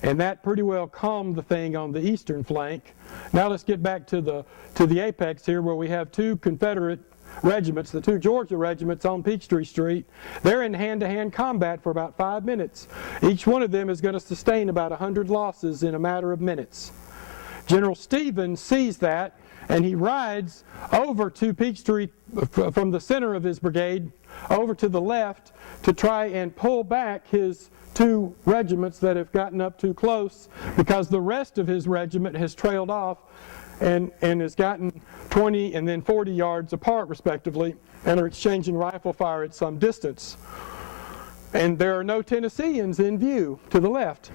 And that pretty well calmed the thing on the eastern flank. Now let's get back to the apex here, where we have 2 Confederate regiments, the 2 Georgia regiments on Peachtree Street. They're in hand-to-hand combat for about 5 minutes. Each one of them is going to sustain about 100 losses in a matter of minutes. General Stevens sees that, and he rides over to Peachtree from the center of his brigade over to the left to try and pull back his 2 regiments that have gotten up too close, because the rest of his regiment has trailed off and has gotten 20 and then 40 yards apart respectively, and are exchanging rifle fire at some distance. And there are no Tennesseans in view to the left.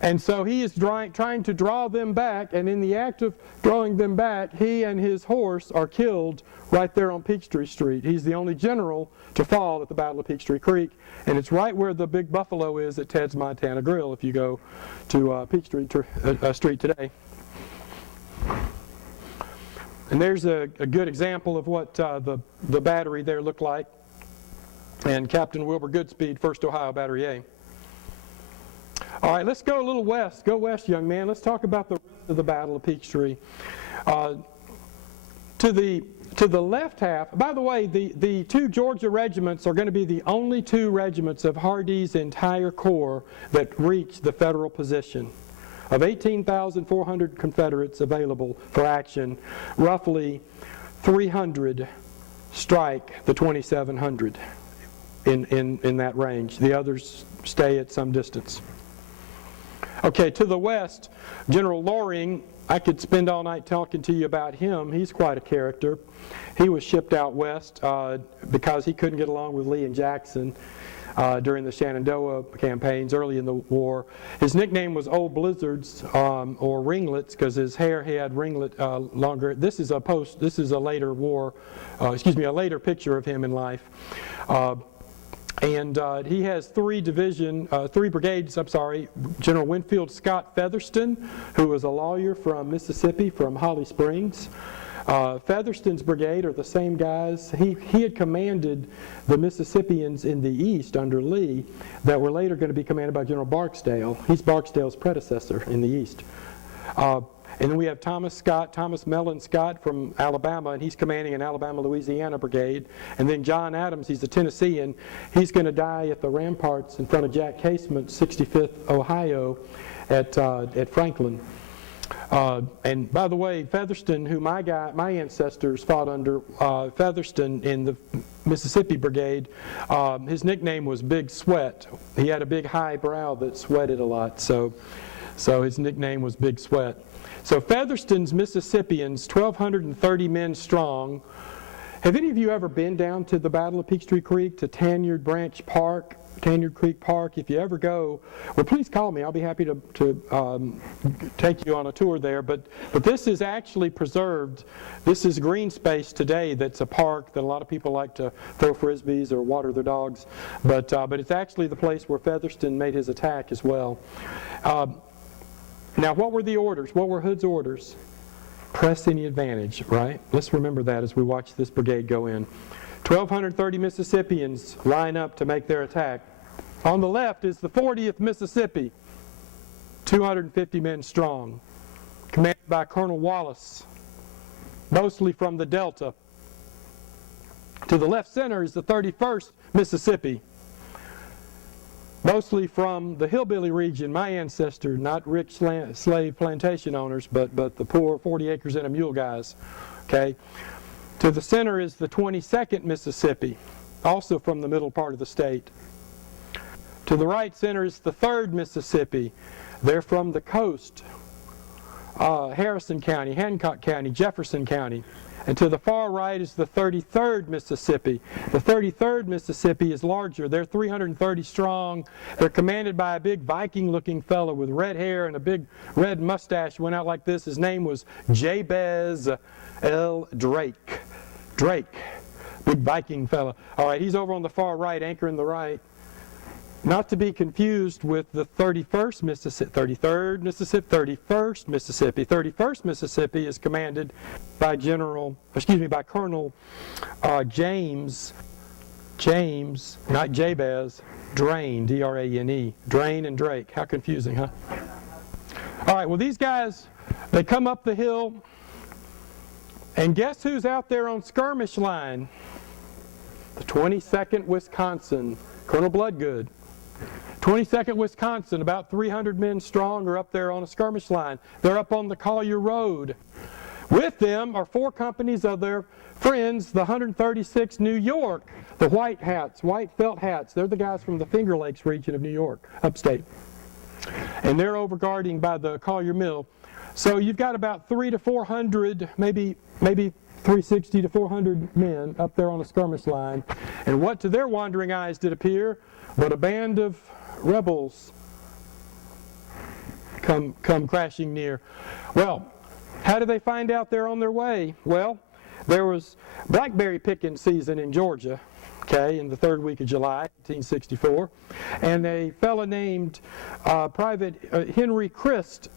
And so he is trying to draw them back, and in the act of drawing them back, he and his horse are killed right there on Peachtree Street. He's the only general to fall at the Battle of Peachtree Creek, and it's right where the Big Buffalo is at Ted's Montana Grill if you go to Peachtree Street today. And there's a good example of what the battery there looked like, and Captain Wilbur Goodspeed, 1st Ohio Battery A. All right, let's go a little west. Go west, young man. Let's talk about the rest of the Battle of Peachtree. To the left half, by the way, the 2 Georgia regiments are going to be the only 2 regiments of Hardee's entire corps that reach the Federal position. Of 18,400 Confederates available for action, roughly 300 strike the 2,700 in that range. The others stay at some distance. Okay, to the west, General Loring, I could spend all night talking to you about him. He's quite a character. He was shipped out west because he couldn't get along with Lee and Jackson. during the Shenandoah campaigns early in the war. His nickname was Old Blizzards, or Ringlets, because his hair had ringlet longer. This is a later war, a later picture of him in life. And he has three brigades, General Winfield Scott Featherston, who was a lawyer from Mississippi, from Holly Springs. Featherston's brigade are the same guys. He had commanded the Mississippians in the east under Lee that were later going to be commanded by General Barksdale. He's Barksdale's predecessor in the east. And then we have Thomas Mellon Scott from Alabama, and he's commanding an Alabama-Louisiana brigade. And then John Adams, he's a Tennessean. He's going to die at the ramparts in front of Jack Casement, 65th Ohio, at Franklin. And by the way, Featherston, who my ancestors fought under, Featherston in the Mississippi Brigade, his nickname was Big Sweat. He had a big high brow that sweated a lot, so his nickname was Big Sweat. So Featherston's Mississippians, 1,230 men strong. Have any of you ever been down to the Battle of Peachtree Creek, to Tanyard Creek Park? If you ever go, well, please call me. I'll be happy to take you on a tour there. But this is actually preserved. This is green space today. That's a park that a lot of people like to throw frisbees or water their dogs. But it's actually the place where Featherston made his attack as well. Now, what were the orders? What were Hood's orders? Press any advantage, right? Let's remember that as we watch this brigade go in. 1,230 Mississippians line up to make their attack. On the left is the 40th Mississippi, 250 men strong, commanded by Colonel Wallace, mostly from the Delta. To the left center is the 31st Mississippi, mostly from the hillbilly region, my ancestor, not rich slave plantation owners, but the poor 40 acres and a mule guys. Okay. To the center is the 22nd Mississippi, also from the middle part of the state. To the right center is the 3rd Mississippi. They're from the coast, Harrison County, Hancock County, Jefferson County. And to the far right is the 33rd Mississippi. The 33rd Mississippi is larger. They're 330 strong. They're commanded by a big Viking-looking fellow with red hair and a big red mustache. Went out like this. His name was Jabez L. Drake. Big Viking fellow. All right, he's over on the far right, anchoring the right. Not to be confused with the 31st Mississippi, 33rd Mississippi, 31st Mississippi. 31st Mississippi is commanded by Colonel James, not Jabez, Drain, D-R-A-N-E. Drain and Drake. How confusing, huh? All right, well, these guys, they come up the hill, and guess who's out there on skirmish line? The 22nd Wisconsin, Colonel Bloodgood. 22nd Wisconsin, about 300 men strong, are up there on a skirmish line. They're up on the Collier Road. With them are 4 companies of their friends, the 136th New York, the white felt hats. They're the guys from the Finger Lakes region of New York, upstate. And they're over guarding by the Collier Mill. So you've got about 300 to 400, maybe 360 to 400 men up there on a skirmish line. And what to their wandering eyes did appear but a band of rebels come crashing near. Well, how did they find out they're on their way? Well, there was blackberry picking season in Georgia, okay, in the 3rd week of July, 1864, and a fellow named Private Henry Christ.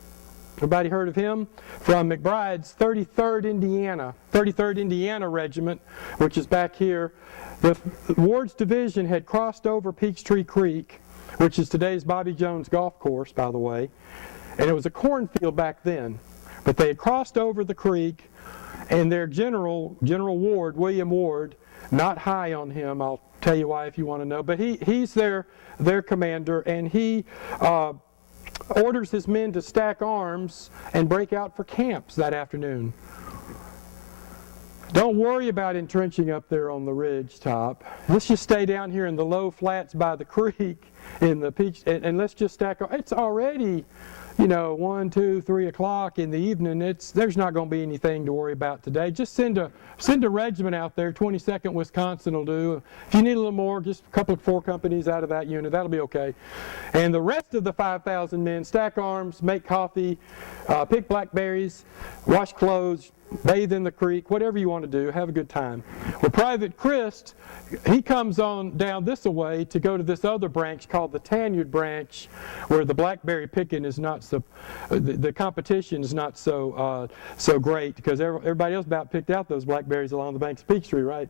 Everybody heard of him? From McBride's 33rd Indiana Regiment, which is back here. The Ward's division had crossed over Peachtree Creek, which is today's Bobby Jones Golf Course, by the way. And it was a cornfield back then. But they had crossed over the creek, and their General Ward, William Ward, not high on him, I'll tell you why if you want to know, but he's their commander, and he orders his men to stack arms and break out for camps that afternoon. Don't worry about entrenching up there on the ridge top. Let's just stay down here in the low flats by the creek in the peach, and let's just stack. It's already 1, 2, 3 o'clock in the evening, there's not going to be anything to worry about today. Just send a regiment out there. 22nd Wisconsin will do. If you need a little more, just a couple of 4 companies out of that unit. That'll be okay. And the rest of the 5,000 men stack arms, make coffee, pick blackberries, wash clothes, bathe in the creek, whatever you want to do, have a good time. Well, Private Christ, he comes on down this way to go to this other branch called the Tanyard branch, where the blackberry picking is not so, the competition is not so great, because everybody else about picked out those blackberries along the banks of Peachtree, right?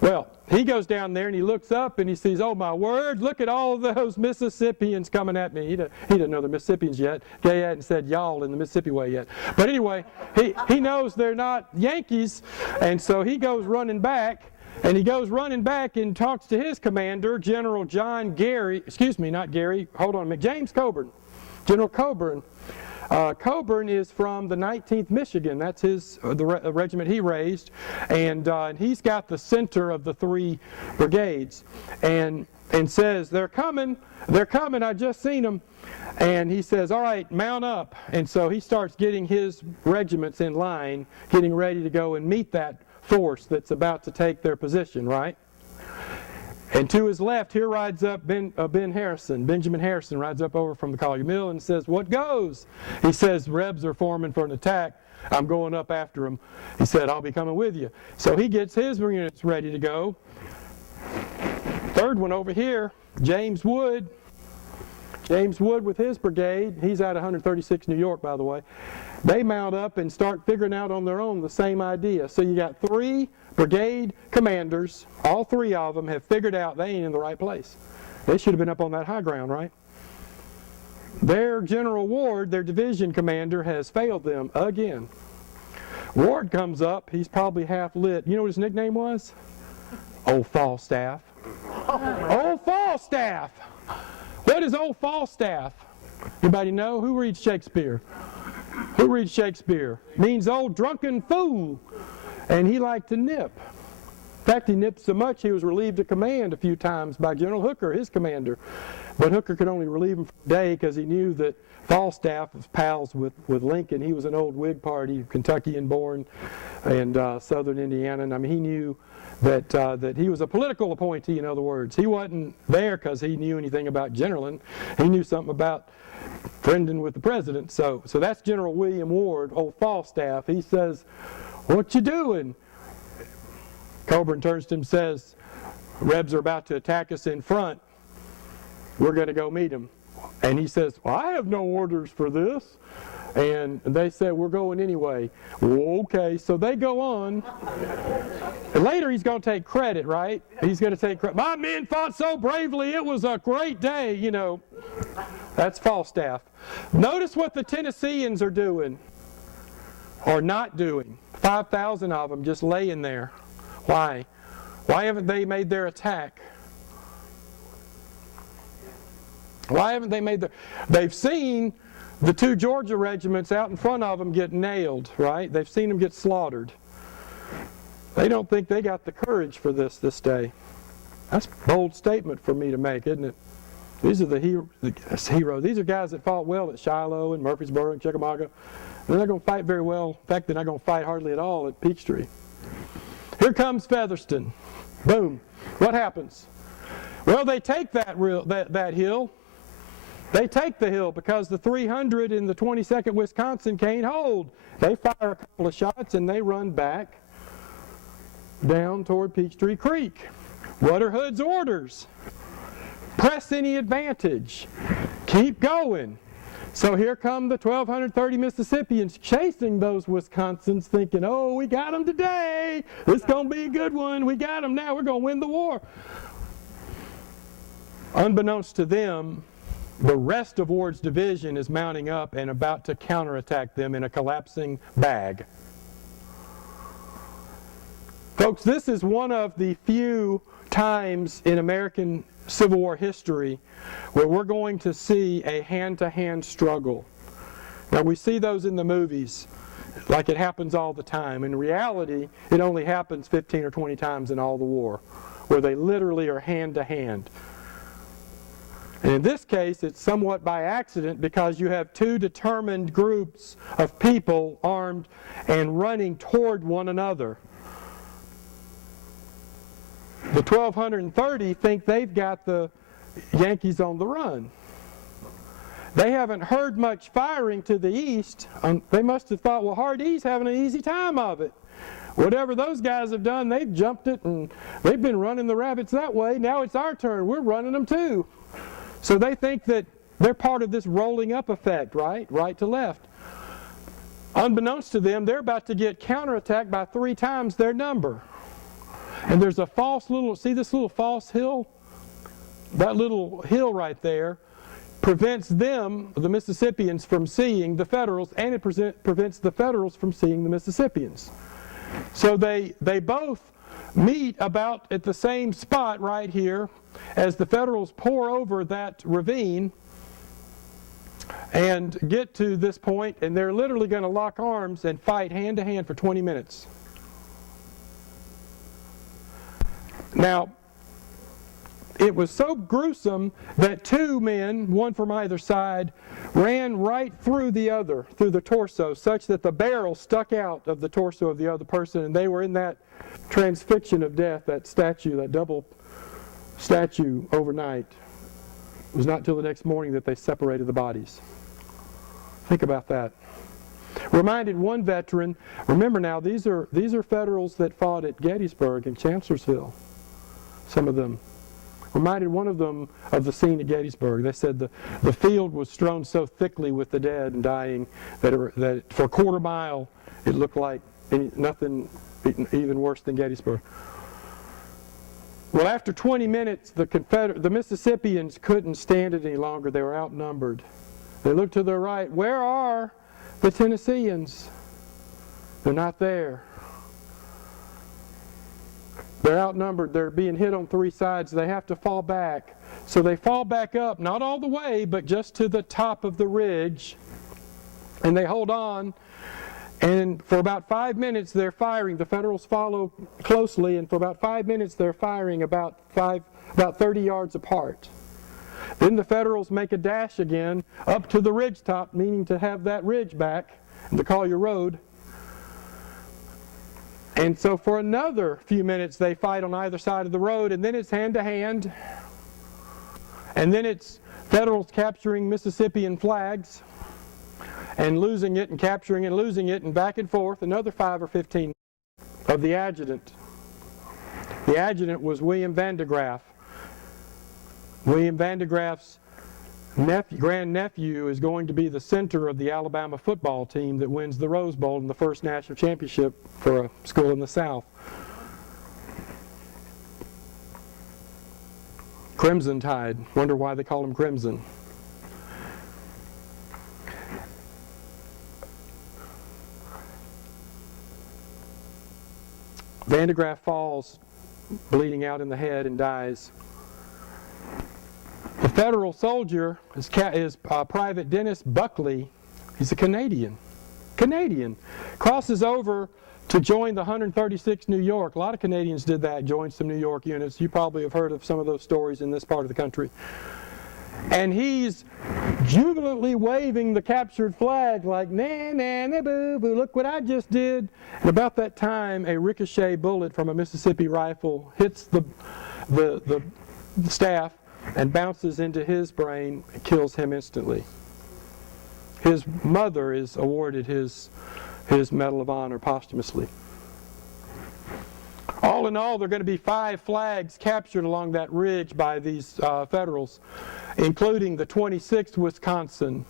Well, he goes down there and he looks up and he sees, oh my word, look at all of those Mississippians coming at me. He doesn't know they're Mississippians yet. They hadn't said y'all in the Mississippi way yet. But anyway, he knows they're not Yankees, and so he goes running back. And he goes running back and talks to his commander, General James Coburn. General Coburn. Coburn is from the 19th Michigan. That's the regiment he raised, and he's got the center of the 3 brigades, and says, they're coming, I just seen them. And he says, all right, mount up. And so he starts getting his regiments in line, getting ready to go and meet that force that's about to take their position, right? And to his left, here rides up Benjamin Harrison rides up over from the Collier Mill and says, what goes? He says, Rebs are forming for an attack. I'm going up after them. He said, I'll be coming with you. So he gets his units ready to go. Third one over here, James Wood. James Wood with his brigade. He's out of 136 New York, by the way. They mount up and start figuring out on their own the same idea. So you got 3 brigade commanders. All 3 of them have figured out they ain't in the right place. They should have been up on that high ground, right? Their General Ward, their division commander, has failed them again. Ward comes up. He's probably half lit. You know what his nickname was? Old Falstaff. Old Falstaff! What is Old Falstaff? Anybody know? Who reads Shakespeare? Who reads Shakespeare? Means old drunken fool. And he liked to nip. In fact, he nipped so much he was relieved of command a few times by General Hooker, his commander. But Hooker could only relieve him for a day because he knew that Falstaff was pals with Lincoln. He was an old Whig Party, Kentuckian born, and southern Indiana. And I mean, he knew that he was a political appointee, in other words. He wasn't there because he knew anything about generaling. He knew something about friending with the president. So that's General William Ward, old Falstaff. He says, what you doing? Coburn turns to him and says, Rebs are about to attack us in front. We're going to go meet them. And he says, well, I have no orders for this. And they said, we're going anyway. Well, okay, so they go on. And later he's going to take credit, right? He's going to take credit. My men fought so bravely, it was a great day, you know. That's Falstaff. Notice what the Tennesseans are doing, or not doing. 5,000 of them just laying there. Why? Why haven't they made their attack? Why haven't they made their... They've seen the 2 Georgia regiments out in front of them get nailed, right? They've seen them get slaughtered. They don't think they got the courage for this day. That's a bold statement for me to make, isn't it? These are the heroes. These are guys that fought well at Shiloh and Murfreesboro and Chickamauga. They're not going to fight very well. In fact, they're not going to fight hardly at all at Peachtree. Here comes Featherston. Boom. What happens? Well, they take that hill. They take the hill because the 300 in the 22nd Wisconsin can't hold. They fire a couple of shots and they run back down toward Peachtree Creek. What are Hood's orders? Press any advantage. Keep going. So here come the 1,230 Mississippians chasing those Wisconsins, thinking, oh, we got them today. It's going to be a good one. We got them now. We're going to win the war. Unbeknownst to them, the rest of Ward's division is mounting up and about to counterattack them in a collapsing bag. Folks, this is one of the few times in American Civil War history where we're going to see a hand-to-hand struggle. Now, we see those in the movies, like it happens all the time. In reality, it only happens 15 or 20 times in all the war, where they literally are hand-to-hand. And in this case, it's somewhat by accident because you have two determined groups of people armed and running toward one another. The 1,230 think they've got the Yankees on the run. They haven't heard much firing to the east. They must have thought, well, Hardee's having an easy time of it. Whatever those guys have done, they've jumped it and they've been running the rabbits that way. Now it's our turn. We're running them too. So they think that they're part of this rolling up effect, right to left. Unbeknownst to them, they're about to get counterattacked by 3 times their number. And there's a false little, see this little false hill? That little hill right there prevents them, the Mississippians, from seeing the Federals, and it prevents the Federals from seeing the Mississippians. So they both meet about at the same spot right here as the Federals pour over that ravine and get to this point, and they're literally going to lock arms and fight hand to hand for 20 minutes. Now, it was so gruesome that 2 men, one from either side, ran right through the other, through the torso, such that the barrel stuck out of the torso of the other person, and they were in that transfixion of death, that statue, that double statue overnight. It was not till the next morning that they separated the bodies. Think about that. Reminded one veteran, remember now, these are Federals that fought at Gettysburg and Chancellorsville, some of them. Reminded one of them of the scene at Gettysburg. They said the field was strewn so thickly with the dead and dying that for a quarter mile it looked like nothing even worse than Gettysburg. Well, after 20 minutes, the Mississippians couldn't stand it any longer. They were outnumbered. They looked to their right. Where are the Tennesseans? They're not there. They're outnumbered. They're being hit on 3 sides. They have to fall back. So they fall back up, not all the way, but just to the top of the ridge. And they hold on. And for about 5 minutes, they're firing. The Federals follow closely, and for about 5 minutes, they're firing about 30 yards apart. Then the Federals make a dash again up to the ridge top, meaning to have that ridge back, the Collier Road. And so for another few minutes, they fight on either side of the road, and then it's hand to hand. And then it's Federals capturing Mississippian flags and losing it and capturing it and losing it and back and forth, another 5 or 15 of the adjutant. The adjutant was William Vandegraff. William Vandegraff's grandnephew is going to be the center of the Alabama football team that wins the Rose Bowl in the first national championship for a school in the South. Crimson Tide. Wonder why they call him Crimson. Vandegraff falls, bleeding out in the head, and dies. The Federal soldier is Private Dennis Buckley. He's a Canadian. Crosses over to join the 136th New York. A lot of Canadians did that, joined some New York units. You probably have heard of some of those stories in this part of the country. And he's jubilantly waving the captured flag like, na na na boo boo, look what I just did. And about that time, a ricochet bullet from a Mississippi rifle hits the staff and bounces into his brain and kills him instantly. His mother is awarded his Medal of Honor posthumously. All in all, there are going to be 5 flags captured along that ridge by these Federals, including the 26th Wisconsin,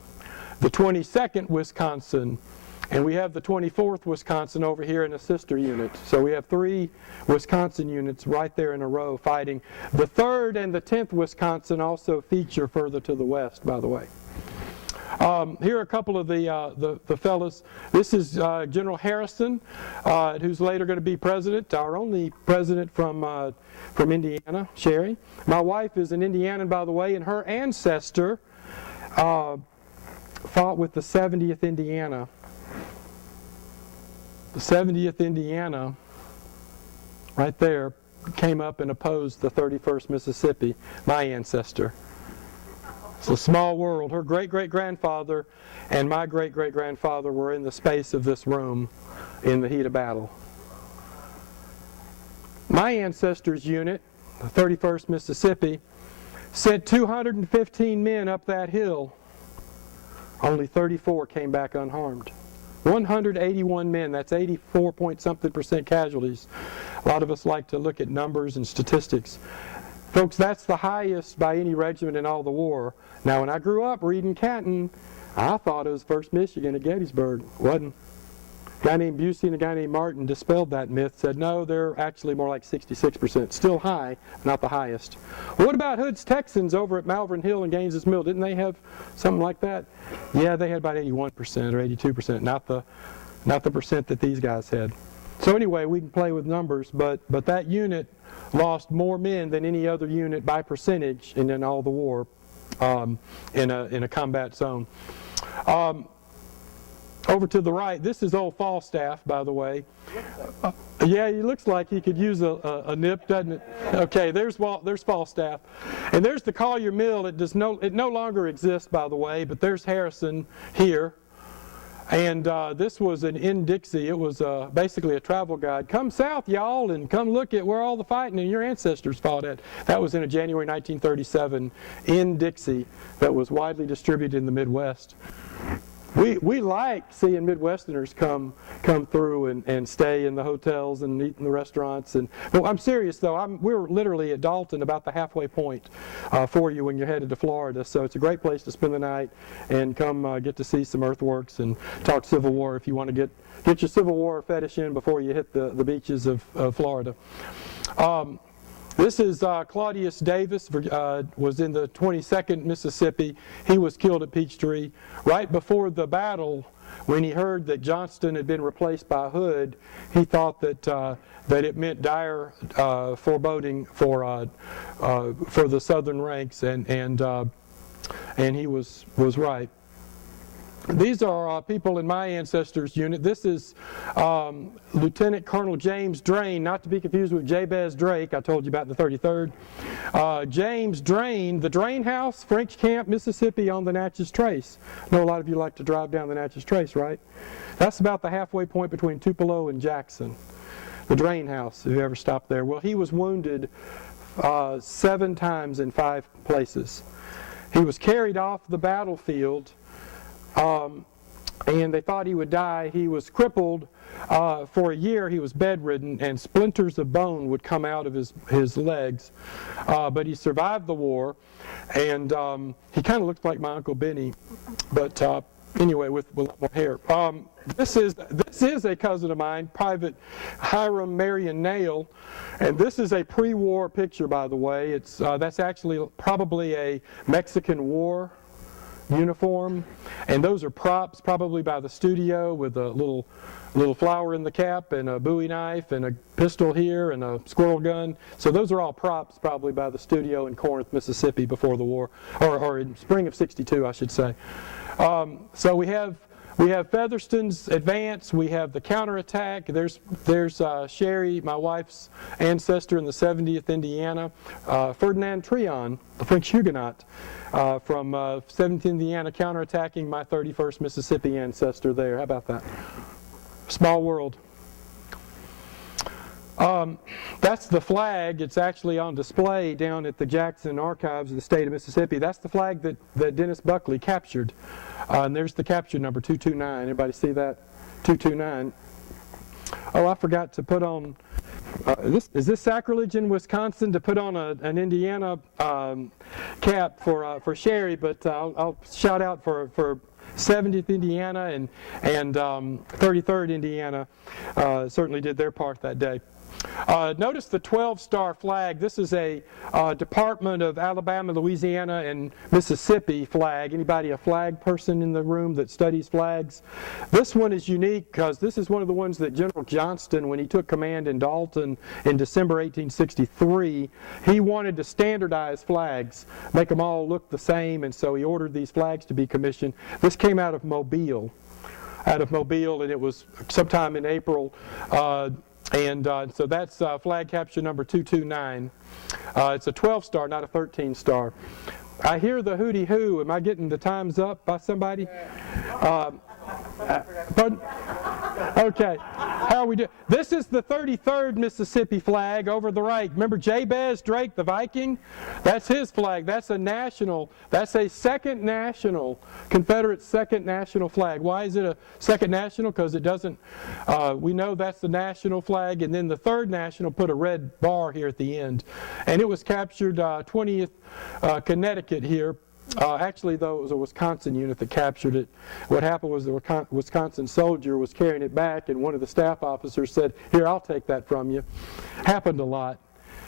the 22nd Wisconsin, and we have the 24th Wisconsin over here in a sister unit. So we have 3 Wisconsin units right there in a row fighting. The 3rd and the 10th Wisconsin also feature further to the west, by the way. Here are a couple of the fellas. This is General Harrison, who's later going to be president, our only president from Indiana, Sherry. My wife is an Indianan, by the way, and her ancestor fought with the 70th Indiana. The 70th Indiana, right there, came up and opposed the 31st Mississippi, my ancestor. It's a small world. Her great-great-grandfather and my great-great-grandfather were in the space of this room in the heat of battle. My ancestors' unit, the 31st Mississippi, sent 215 men up that hill. Only 34 came back unharmed. 181 men, that's 84 point something % casualties. A lot of us like to look at numbers and statistics. Folks, that's the highest by any regiment in all the war. Now, when I grew up reading Canton, I thought it was 1st Michigan at Gettysburg. Wasn't. A guy named Busey and a guy named Martin dispelled that myth, said no, they're actually more like 66%. Still high, not the highest. What about Hood's Texans over at Malvern Hill and Gaines's Mill? Didn't they have something like that? Yeah, they had about 81% or 82%, not the percent that these guys had. So anyway, we can play with numbers, but that unit lost more men than any other unit by percentage in all the war in a combat zone. Over to the right, this is old Falstaff, by the way. Yeah, he looks like he could use a nip, doesn't it? Okay, there's Falstaff. And there's the Collier Mill. It no longer exists, by the way, but there's Harrison here. And this was an In-Dixie. It was basically a travel guide. Come south, y'all, and come look at where all the fighting and your ancestors fought at. That was in a January 1937 In-Dixie that was widely distributed in the Midwest. We like seeing Midwesterners come through and stay in the hotels and eat in the restaurants. But I'm serious though. We're literally at Dalton, about the halfway point for you when you're headed to Florida. So it's a great place to spend the night and come get to see some earthworks and talk Civil War if you want to get your Civil War fetish in before you hit the beaches of Florida. This is Claudius Davis, was in the 22nd Mississippi. He was killed at Peachtree. Right before the battle, when he heard that Johnston had been replaced by Hood, he thought that it meant dire foreboding for the Southern ranks, and he was right. These are people in my ancestors' unit. This is Lieutenant Colonel James Drain, not to be confused with Jabez Drake, I told you about the 33rd. James Drain, the Drain House, French Camp, Mississippi on the Natchez Trace. I know a lot of you like to drive down the Natchez Trace, right? That's about the halfway point between Tupelo and Jackson. The Drain House, if you ever stopped there. Well, he was wounded 7 times in 5 places. He was carried off the battlefield. And they thought he would die. He was crippled for a year. He was bedridden, and splinters of bone would come out of his legs. But he survived the war, and he kind of looked like my Uncle Benny, but anyway, with a lot more hair. This is a cousin of mine, Private Hiram Marion Nail, and this is a pre-war picture, by the way. That's actually probably a Mexican War uniform, and those are props probably by the studio with a little flower in the cap and a Bowie knife and a pistol here and a squirrel gun. So those are all props probably by the studio in Corinth, Mississippi before the war, or in spring of '62, I should say. So we have Featherston's advance. We have the counterattack. There's Sherry, my wife's ancestor in the 70th Indiana. Ferdinand Tryon, the French Huguenot, from 7th Indiana, counterattacking my 31st Mississippi ancestor there. How about that? Small world. That's the flag. It's actually on display down at the Jackson Archives of the state of Mississippi. That's the flag that Dennis Buckley captured. And there's the capture number, 229. Everybody see that? 229. Oh, I forgot to put on, is this sacrilege in Wisconsin to put on an Indiana cap for Sherry, but I'll shout out for 70th Indiana and 33rd Indiana certainly did their part that day. Notice the 12-star flag. This is a Department of Alabama, Louisiana, and Mississippi flag. Anybody a flag person in the room that studies flags? This one is unique because this is one of the ones that General Johnston, when he took command in Dalton in December 1863, he wanted to standardize flags, make them all look the same, and so he ordered these flags to be commissioned. This came out of Mobile, and it was sometime in April. So that's flag capture number 229. It's a 12-star, not a 13-star. I hear the hooty hoo. Am I getting the times up by somebody? Pardon? Okay. How are we doing? This is the 33rd Mississippi flag over the right. Remember Jabez Drake, the Viking? That's his flag. That's a national. That's a second national, Confederate second national flag. Why is it a second national? Because it doesn't, we know that's the national flag, and then the third national put a red bar here at the end. And it was captured 20th Connecticut here. Actually, though, it was a Wisconsin unit that captured it. What happened was the Wisconsin soldier was carrying it back, and one of the staff officers said, "Here, I'll take that from you." Happened a lot.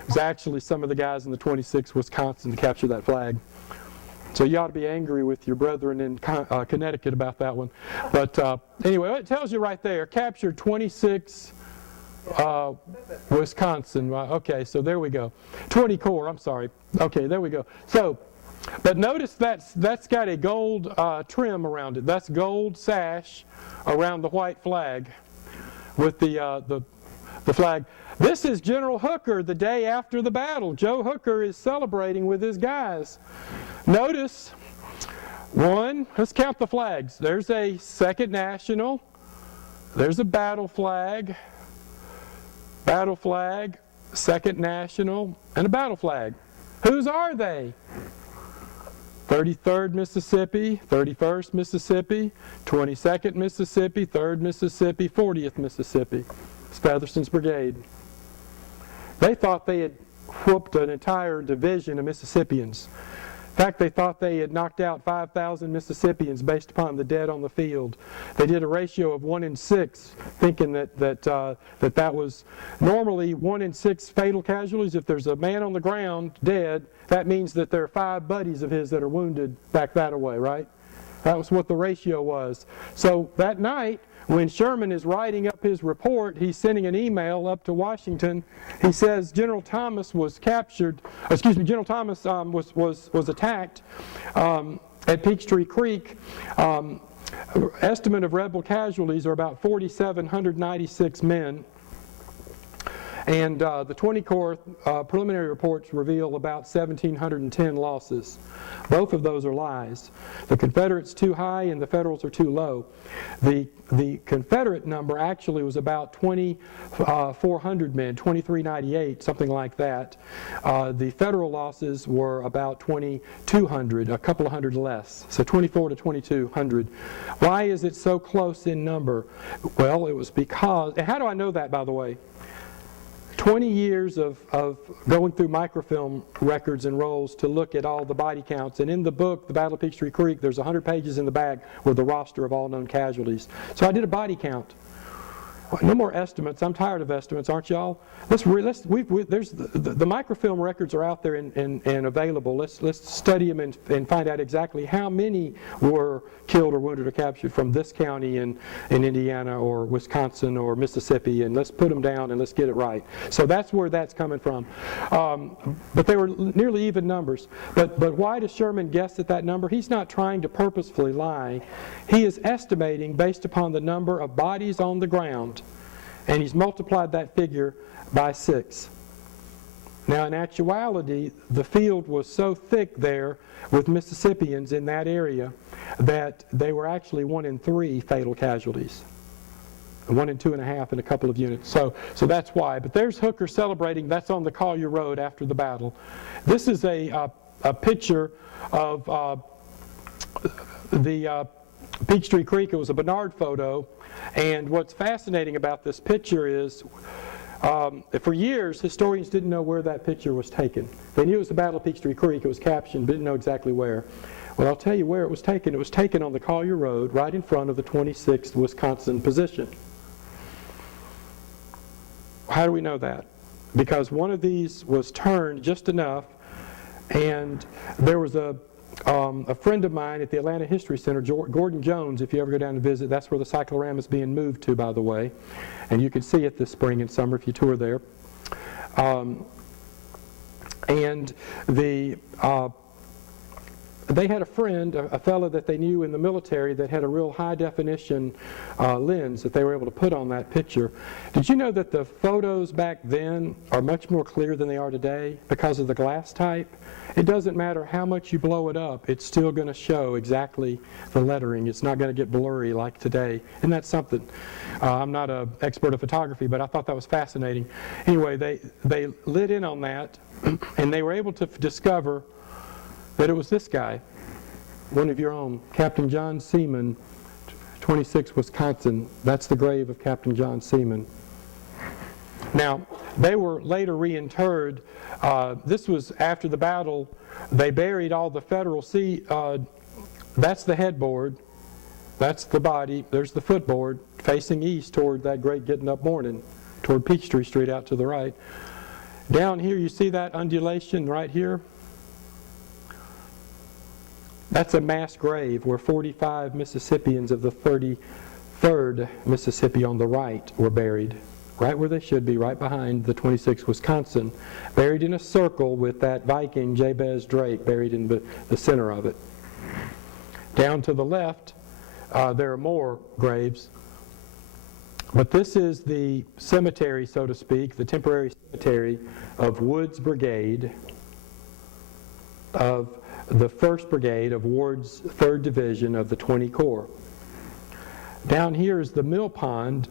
It was actually some of the guys in the 26th Wisconsin to capture that flag. So you ought to be angry with your brethren in Connecticut about that one. But anyway, it tells you right there, captured 26 Wisconsin. Okay, so there we go. 20 Corps, I'm sorry. Okay, there we go. So, but notice that's got a gold trim around it. That's gold sash around the white flag with the flag. This is General Hooker the day after the battle. Joe Hooker is celebrating with his guys. Notice, let's count the flags. There's a second national. There's a battle flag, second national, and a battle flag. Whose are they? 33rd Mississippi, 31st Mississippi, 22nd Mississippi, 3rd Mississippi, 40th Mississippi. It's Featherston's brigade. They thought they had whooped an entire division of Mississippians. In fact, they thought they had knocked out 5,000 Mississippians based upon the dead on the field. They did a ratio of 1 in 6, thinking that was normally 1 in 6 fatal casualties. If there's a man on the ground dead, that means that there are 5 buddies of his that are wounded back that way, right? That was what the ratio was. So that night, when Sherman is writing up his report, he's sending an email up to Washington. He says General Thomas was captured. General Thomas was attacked at Peachtree Creek. Estimate of rebel casualties are about 4,796 men. And the 20 Corps preliminary reports reveal about 1,710 losses. Both of those are lies. The Confederates too high and the Federals are too low. The Confederate number actually was about 2,400 men, 2,398, something like that. The Federal losses were about 2,200, a couple of hundred less. So 2,400 to 2,200. Why is it so close in number? Well, it was because, and how do I know that, by the way? 20 years of going through microfilm records and rolls to look at all the body counts. And in the book, The Battle of Peachtree Creek, there's 100 pages in the back with the roster of all known casualties. So I did a body count. No more estimates. I'm tired of estimates, aren't y'all? The microfilm records are out there and available. Let's study them and find out exactly how many were killed or wounded or captured from this county in Indiana or Wisconsin or Mississippi, and let's put them down and let's get it right. So that's where that's coming from. But they were nearly even numbers. But why does Sherman guess at that number? He's not trying to purposefully lie. He is estimating based upon the number of bodies on the ground. And he's multiplied that figure by 6. Now, in actuality, the field was so thick there with Mississippians in that area that they were actually 1 in 3 fatal casualties. 1 in 2.5 in a couple of units. So that's why. But there's Hooker celebrating. That's on the Collier Road after the battle. This is a picture of the Peachtree Creek. It was a Bernard photo. And what's fascinating about this picture is, for years, historians didn't know where that picture was taken. They knew it was the Battle of Peachtree Creek. It was captioned, but didn't know exactly where. Well, I'll tell you where it was taken. It was taken on the Collier Road, right in front of the 26th Wisconsin position. How do we know that? Because one of these was turned just enough, and there was a friend of mine at the Atlanta History Center, Gordon Jones, if you ever go down and visit, that's where the cyclorama is being moved to, by the way. And you can see it this spring and summer if you tour there. they had a friend, a fellow that they knew in the military that had a real high definition lens that they were able to put on that picture. Did you know that the photos back then are much more clear than they are today because of the glass type? It doesn't matter how much you blow it up, it's still going to show exactly the lettering. It's not going to get blurry like today. And that's something. I'm not an expert of photography, but I thought that was fascinating. Anyway, they lit in on that, and they were able to discover that it was this guy, one of your own, Captain John Seaman, 26 Wisconsin. That's the grave of Captain John Seaman. Now, they were later reinterred. This was after the battle. They buried all the Federal that's the headboard. That's the body. There's the footboard facing east toward that great getting up morning, toward Peachtree Street out to the right. Down here, you see that undulation right here? That's a mass grave where 45 Mississippians of the 33rd Mississippi on the right were buried. Right where they should be, right behind the 26th Wisconsin, buried in a circle with that Viking Jabez Drake buried in the center of it. Down to the left, there are more graves. But this is the cemetery, so to speak, the temporary cemetery of Wood's Brigade, of the 1st Brigade of Ward's 3rd Division of the 20 Corps. Down here is the mill pond.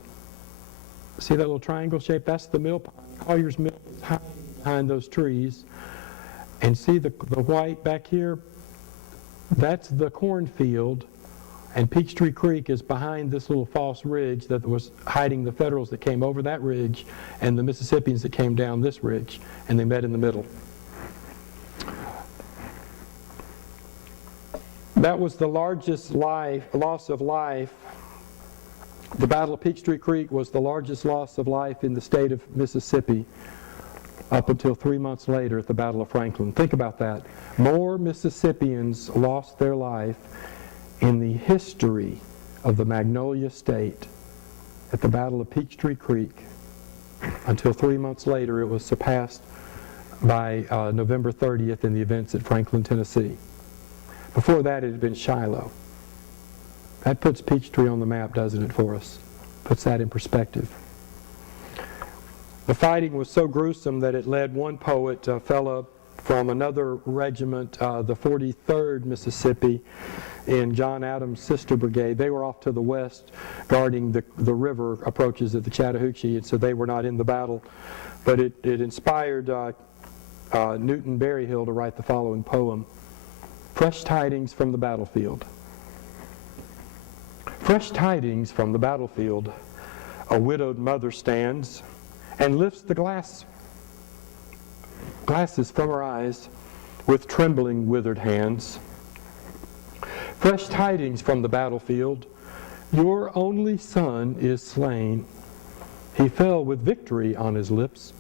See that little triangle shape? That's the mill pond. Collier's Mill is hiding behind those trees. And see the white back here? That's the cornfield. And Peachtree Creek is behind this little false ridge that was hiding the Federals that came over that ridge and the Mississippians that came down this ridge. And they met in the middle. That was the largest loss of life. The Battle of Peachtree Creek was the largest loss of life in the state of Mississippi up until 3 months later at the Battle of Franklin. Think about that. More Mississippians lost their life in the history of the Magnolia State at the Battle of Peachtree Creek until 3 months later it was surpassed by November 30th in the events at Franklin, Tennessee. Before that, it had been Shiloh. That puts Peachtree on the map, doesn't it, for us? Puts that in perspective. The fighting was so gruesome that it led one poet, a fellow from another regiment, the 43rd Mississippi, in John Adams' sister brigade. They were off to the west guarding the river approaches of the Chattahoochee, and so they were not in the battle. But it inspired Newton Berryhill to write the following poem. Fresh tidings from the battlefield. Fresh tidings from the battlefield. A widowed mother stands and lifts the glasses from her eyes with trembling withered hands. Fresh tidings from the battlefield. Your only son is slain. He fell with victory on his lips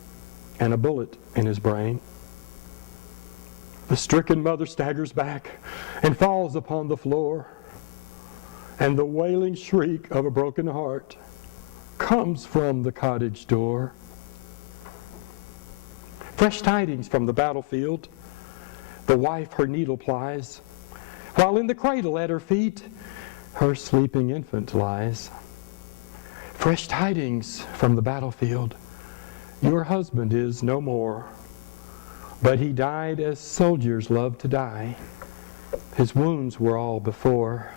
and a bullet in his brain. The stricken mother staggers back and falls upon the floor, and the wailing shriek of a broken heart comes from the cottage door. Fresh tidings from the battlefield. The wife her needle plies, while in the cradle at her feet her sleeping infant lies. Fresh tidings from the battlefield. Your husband is no more, but he died as soldiers love to die. His wounds were all before.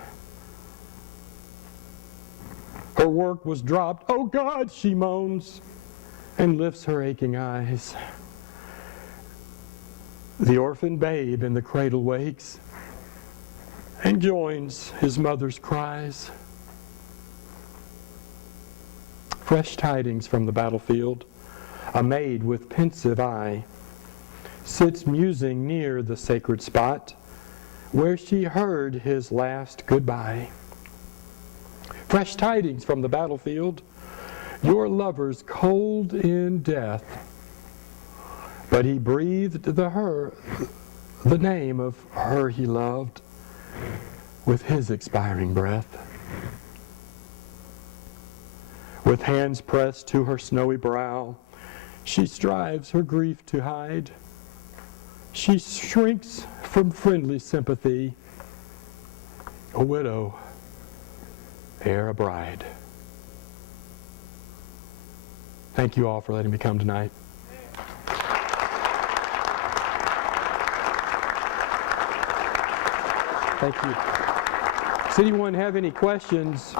Her work was dropped. Oh God, she moans, and lifts her aching eyes. The orphan babe in the cradle wakes and joins his mother's cries. Fresh tidings from the battlefield. A maid with pensive eye sits musing near the sacred spot where she heard his last goodbye. Fresh tidings from the battlefield. Your lover's cold in death, but he breathed the name of her he loved with his expiring breath. With hands pressed to her snowy brow, she strives her grief to hide. She shrinks from friendly sympathy, a widow, ere a bride. Thank you all for letting me come tonight. Thank you. Does anyone have any questions?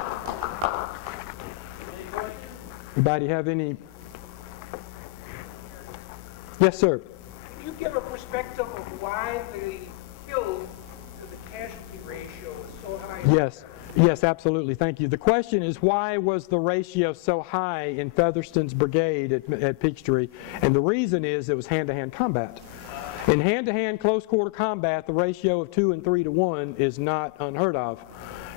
Anybody have any? Yes, sir. Can you give a perspective of why the killed to the casualty ratio is so high? Yes. Yes, absolutely. Thank you. The question is, why was the ratio so high in Featherston's brigade at Peachtree? And the reason is it was hand-to-hand combat. In hand-to-hand close-quarter combat, the ratio of 2 and 3 to 1 is not unheard of.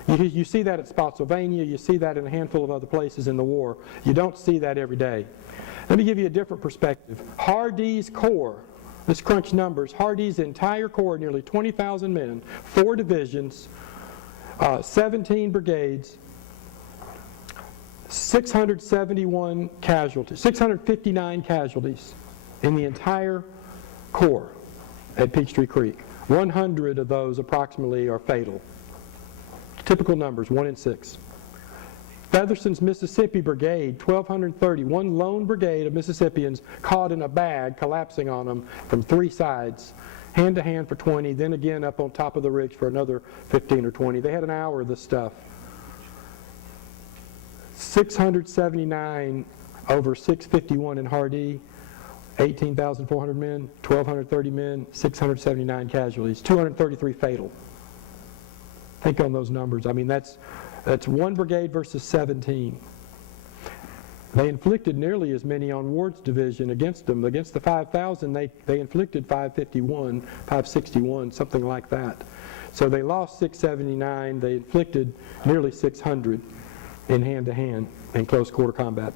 You see that at Spotsylvania. You see that in a handful of other places in the war. You don't see that every day. Let me give you a different perspective. Hardee's corps, let's crunch numbers. Hardee's entire corps, nearly 20,000 men, 4 divisions, 17 brigades, 671 casualties, 659 casualties in the entire corps at Peachtree Creek. 100 of those approximately are fatal. Typical numbers, 1 in 6. Featherston's Mississippi Brigade, 1,230, one lone brigade of Mississippians caught in a bag, collapsing on them from 3 sides. Hand-to-hand for 20, then again up on top of the ridge for another 15 or 20. They had an hour of this stuff. 679 over 651 in Hardee, 18,400 men, 1,230 men, 679 casualties, 233 fatal. Think on those numbers. I mean, that's 1 brigade versus 17. They inflicted nearly as many on Ward's division against them. Against the 5,000, they inflicted 551, 561, something like that. So they lost 679. They inflicted nearly 600 in hand-to-hand and close-quarter combat.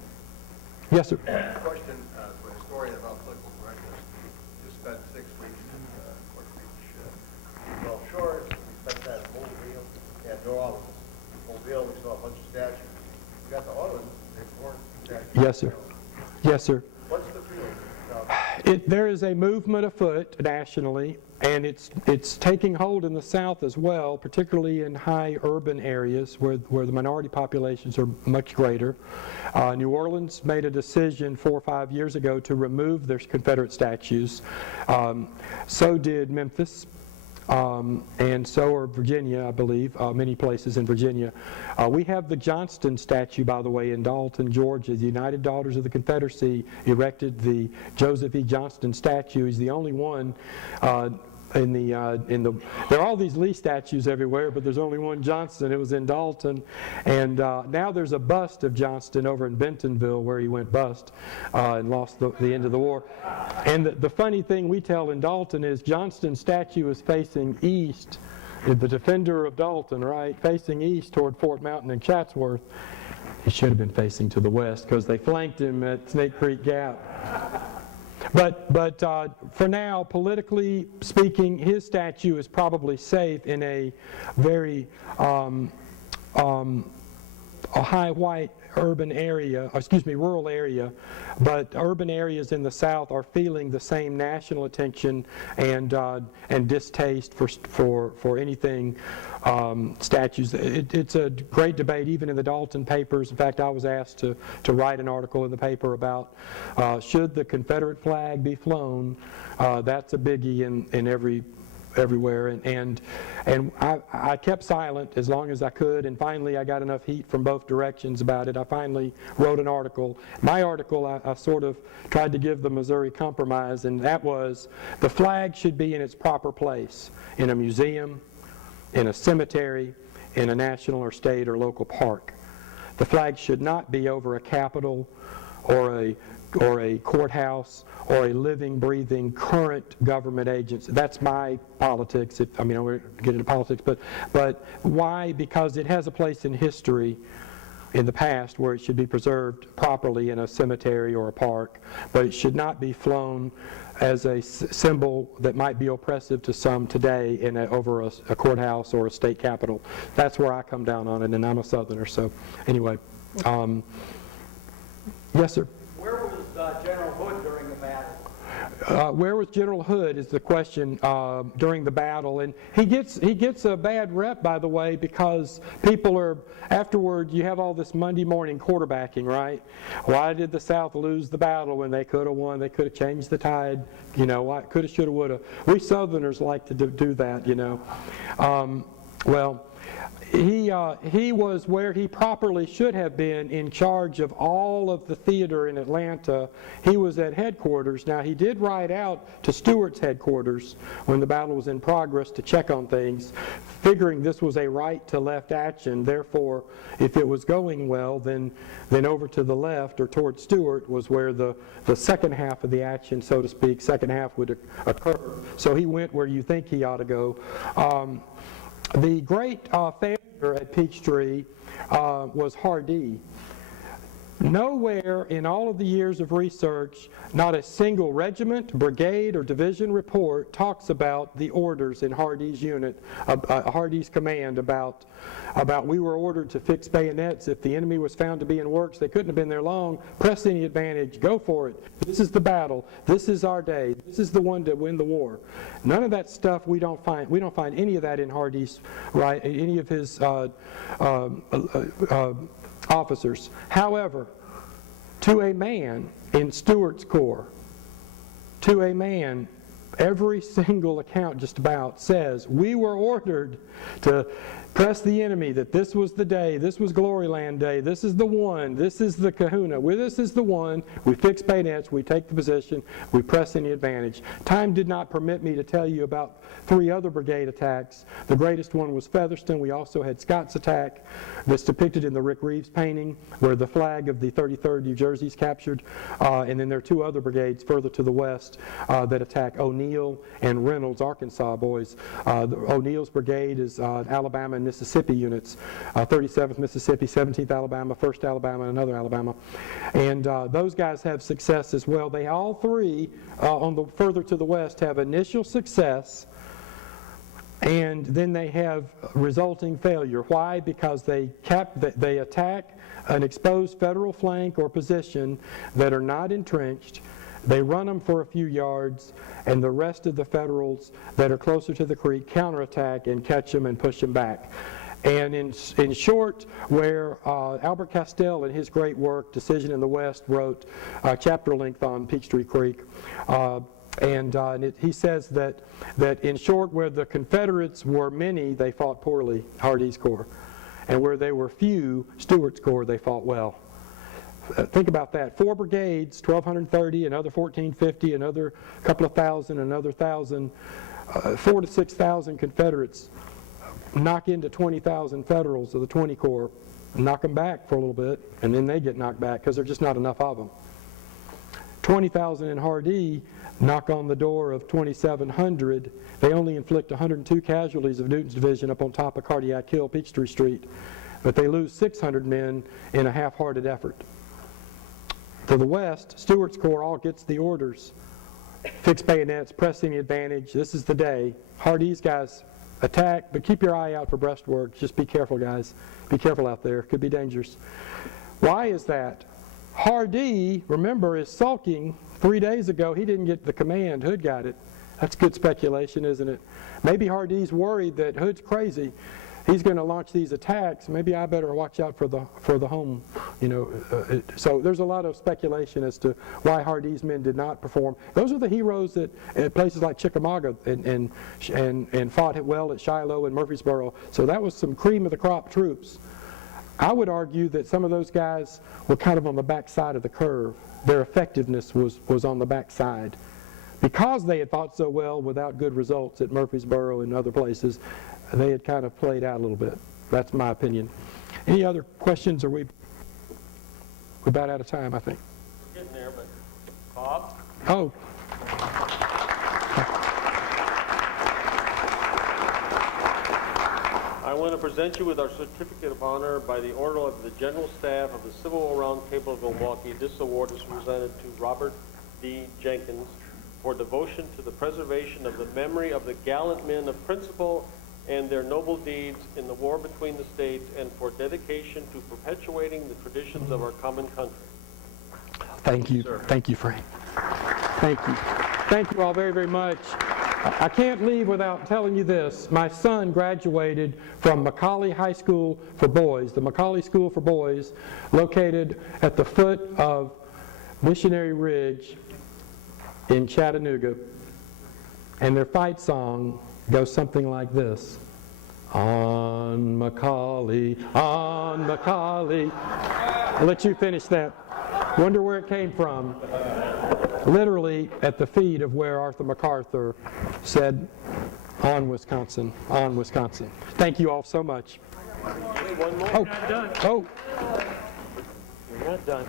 Yes, sir. Question for a historian about political correctness. You spent 6 weeks in Fort Beach, Gulf Shores. We spent that in Mobile and New Orleans. Mobile, we saw a bunch of statues. We got to Orleans, they weren't statues. Yes, sir. Yes, sir. What's the feeling? There is a movement afoot nationally, and it's taking hold in the South as well, particularly in high urban areas where the minority populations are much greater. New Orleans made a decision 4 or 5 years ago to remove their Confederate statues. So did Memphis. And so are Virginia, I believe, many places in Virginia. We have the Johnston statue, by the way, in Dalton, Georgia. The United Daughters of the Confederacy erected the Joseph E. Johnston statue. He's the only one there are all these Lee statues everywhere, but there's only one Johnston. It was in Dalton. And now there's a bust of Johnston over in Bentonville where he went bust and lost the end of the war. And the funny thing we tell in Dalton is Johnston's statue is facing east, the defender of Dalton, right, facing east toward Fort Mountain and Chatsworth. He should have been facing to the west because they flanked him at Snake Creek Gap. But for now, politically speaking, his statue is probably safe in a very a high white urban area, rural area, but urban areas in the South are feeling the same national attention and distaste for anything statues. It's a great debate even in the Dalton papers. In fact, I was asked to write an article in the paper about should the Confederate flag be flown. That's a biggie in everywhere, and I kept silent as long as I could, and finally I got enough heat from both directions about it. I finally wrote an article. My article, I sort of tried to give the Missouri Compromise, and that was the flag should be in its proper place, in a museum, in a cemetery, in a national or state or local park. The flag should not be over a capitol or a courthouse or a living, breathing, current government agency. That's my politics. I won't get into politics, but why? Because it has a place in history in the past where it should be preserved properly in a cemetery or a park, but it should not be flown as a symbol that might be oppressive to some today over a courthouse or a state capitol. That's where I come down on it, and I'm a Southerner, so anyway. Yes, sir. Where was General Hood during the battle? Where was General Hood is the question during the battle, and he gets a bad rep, by the way, because people are, afterward you have all this Monday morning quarterbacking, right? Why did the South lose the battle when they could have won? They could have changed the tide, you know, why coulda, shoulda, woulda. We Southerners like to do that, you know. Well, he was where he properly should have been, in charge of all of the theater in Atlanta. He was at headquarters. Now, he did ride out to Stuart's headquarters when the battle was in progress to check on things, figuring this was a right to left action. Therefore, if it was going well, then over to the left or toward Stuart was where the second half of the action, so to speak, second half would occur. So he went where you think he ought to go. The great failure at Peachtree was Hardee. Nowhere in all of the years of research, not a single regiment, brigade, or division report talks about the orders in Hardee's unit, Hardee's command about we were ordered to fix bayonets. If the enemy was found to be in works, they couldn't have been there long. Press any advantage, go for it. This is the battle. This is our day. This is the one to win the war. None of that stuff we don't find. We don't find any of that in Hardee's, right? Any of his officers. However, to a man in Stuart's corps, to a man, every single account just about says, we were ordered to press the enemy, that this was the day, this was Glory Land Day, this is the one, this is the kahuna, this is the one, we fix bayonets, we take the position, we press any advantage. Time did not permit me to tell you about 3 other brigade attacks. The greatest one was Featherston. We also had Scott's attack that's depicted in the Rick Reeves painting, where the flag of the 33rd New Jersey is captured. And then there are 2 other brigades further to the west that attack O'Neill and Reynolds, Arkansas boys. O'Neill's brigade is Alabama and Mississippi units, 37th Mississippi, 17th Alabama, 1st Alabama, and another Alabama. And those guys have success as well. They all 3 on the further to the west have initial success, and then they have resulting failure. Why? Because they attack an exposed federal flank or position that are not entrenched. They run them for a few yards, and the rest of the Federals that are closer to the creek counterattack and catch them and push them back. And in short, where Albert Castell in his great work, Decision in the West, wrote chapter length on Peachtree Creek, he says that in short, where the Confederates were many, they fought poorly, Hardee's Corps. And where they were few, Stuart's Corps, they fought well. Think about that. 4 brigades, 1,230, another 1,450, another couple of thousand, another 1,000, 4,000 to 6,000 Confederates knock into 20,000 Federals of the 20 Corps, knock them back for a little bit, and then they get knocked back because there's just not enough of them. 20,000 in Hardee knock on the door of 2,700. They only inflict 102 casualties of Newton's division up on top of Cardiac Hill, Peachtree Street, but they lose 600 men in a half-hearted effort. To the west, Stuart's Corps all gets the orders. Fix bayonets, press any advantage, this is the day. Hardee's guys attack, but keep your eye out for breastworks. Just be careful, guys. Be careful out there. Could be dangerous. Why is that? Hardee, remember, is sulking. 3 days ago, he didn't get the command. Hood got it. That's good speculation, isn't it? Maybe Hardee's worried that Hood's crazy. He's going to launch these attacks. Maybe I better watch out for the home. You know, so there's a lot of speculation as to why Hardee's men did not perform. Those are the heroes that at places like Chickamauga and fought well at Shiloh and Murfreesboro. So that was some cream of the crop troops. I would argue that some of those guys were kind of on the back side of the curve. Their effectiveness was on the back side. Because they had fought so well without good results at Murfreesboro and other places, they had kind of played out a little bit. That's my opinion. Any other questions? Or we're about out of time, I think. We're getting there, but Bob? Oh. I want to present you with our certificate of honor by the order of the General Staff of the Civil War Roundtable of Milwaukee. This award is presented to Robert D. Jenkins for devotion to the preservation of the memory of the gallant men of principle and their noble deeds in the war between the states, and for dedication to perpetuating the traditions of our common country. Thank you. Sir. Thank you, Frank. Thank you. Thank you all very, very much. I can't leave without telling you this. My son graduated from Macaulay High School for Boys, the Macaulay School for Boys, located at the foot of Missionary Ridge in Chattanooga. And their fight song goes something like this. On Macaulay, on Macaulay. I'll let you finish that. Wonder where it came from. Literally at the feet of where Arthur MacArthur said, on Wisconsin, on Wisconsin. Thank you all so much. One more. Oh, Not done. oh. We're not done.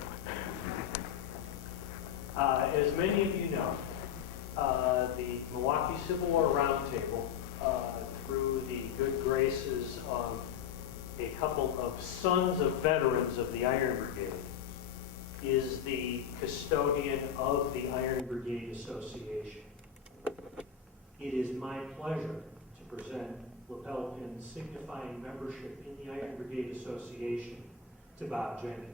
As many of you know, the Milwaukee Civil War Roundtable, through the good graces of a couple of sons of veterans of the Iron Brigade, is the custodian of the Iron Brigade Association. It is my pleasure to present lapel pins signifying membership in the Iron Brigade Association to Bob Jenkins.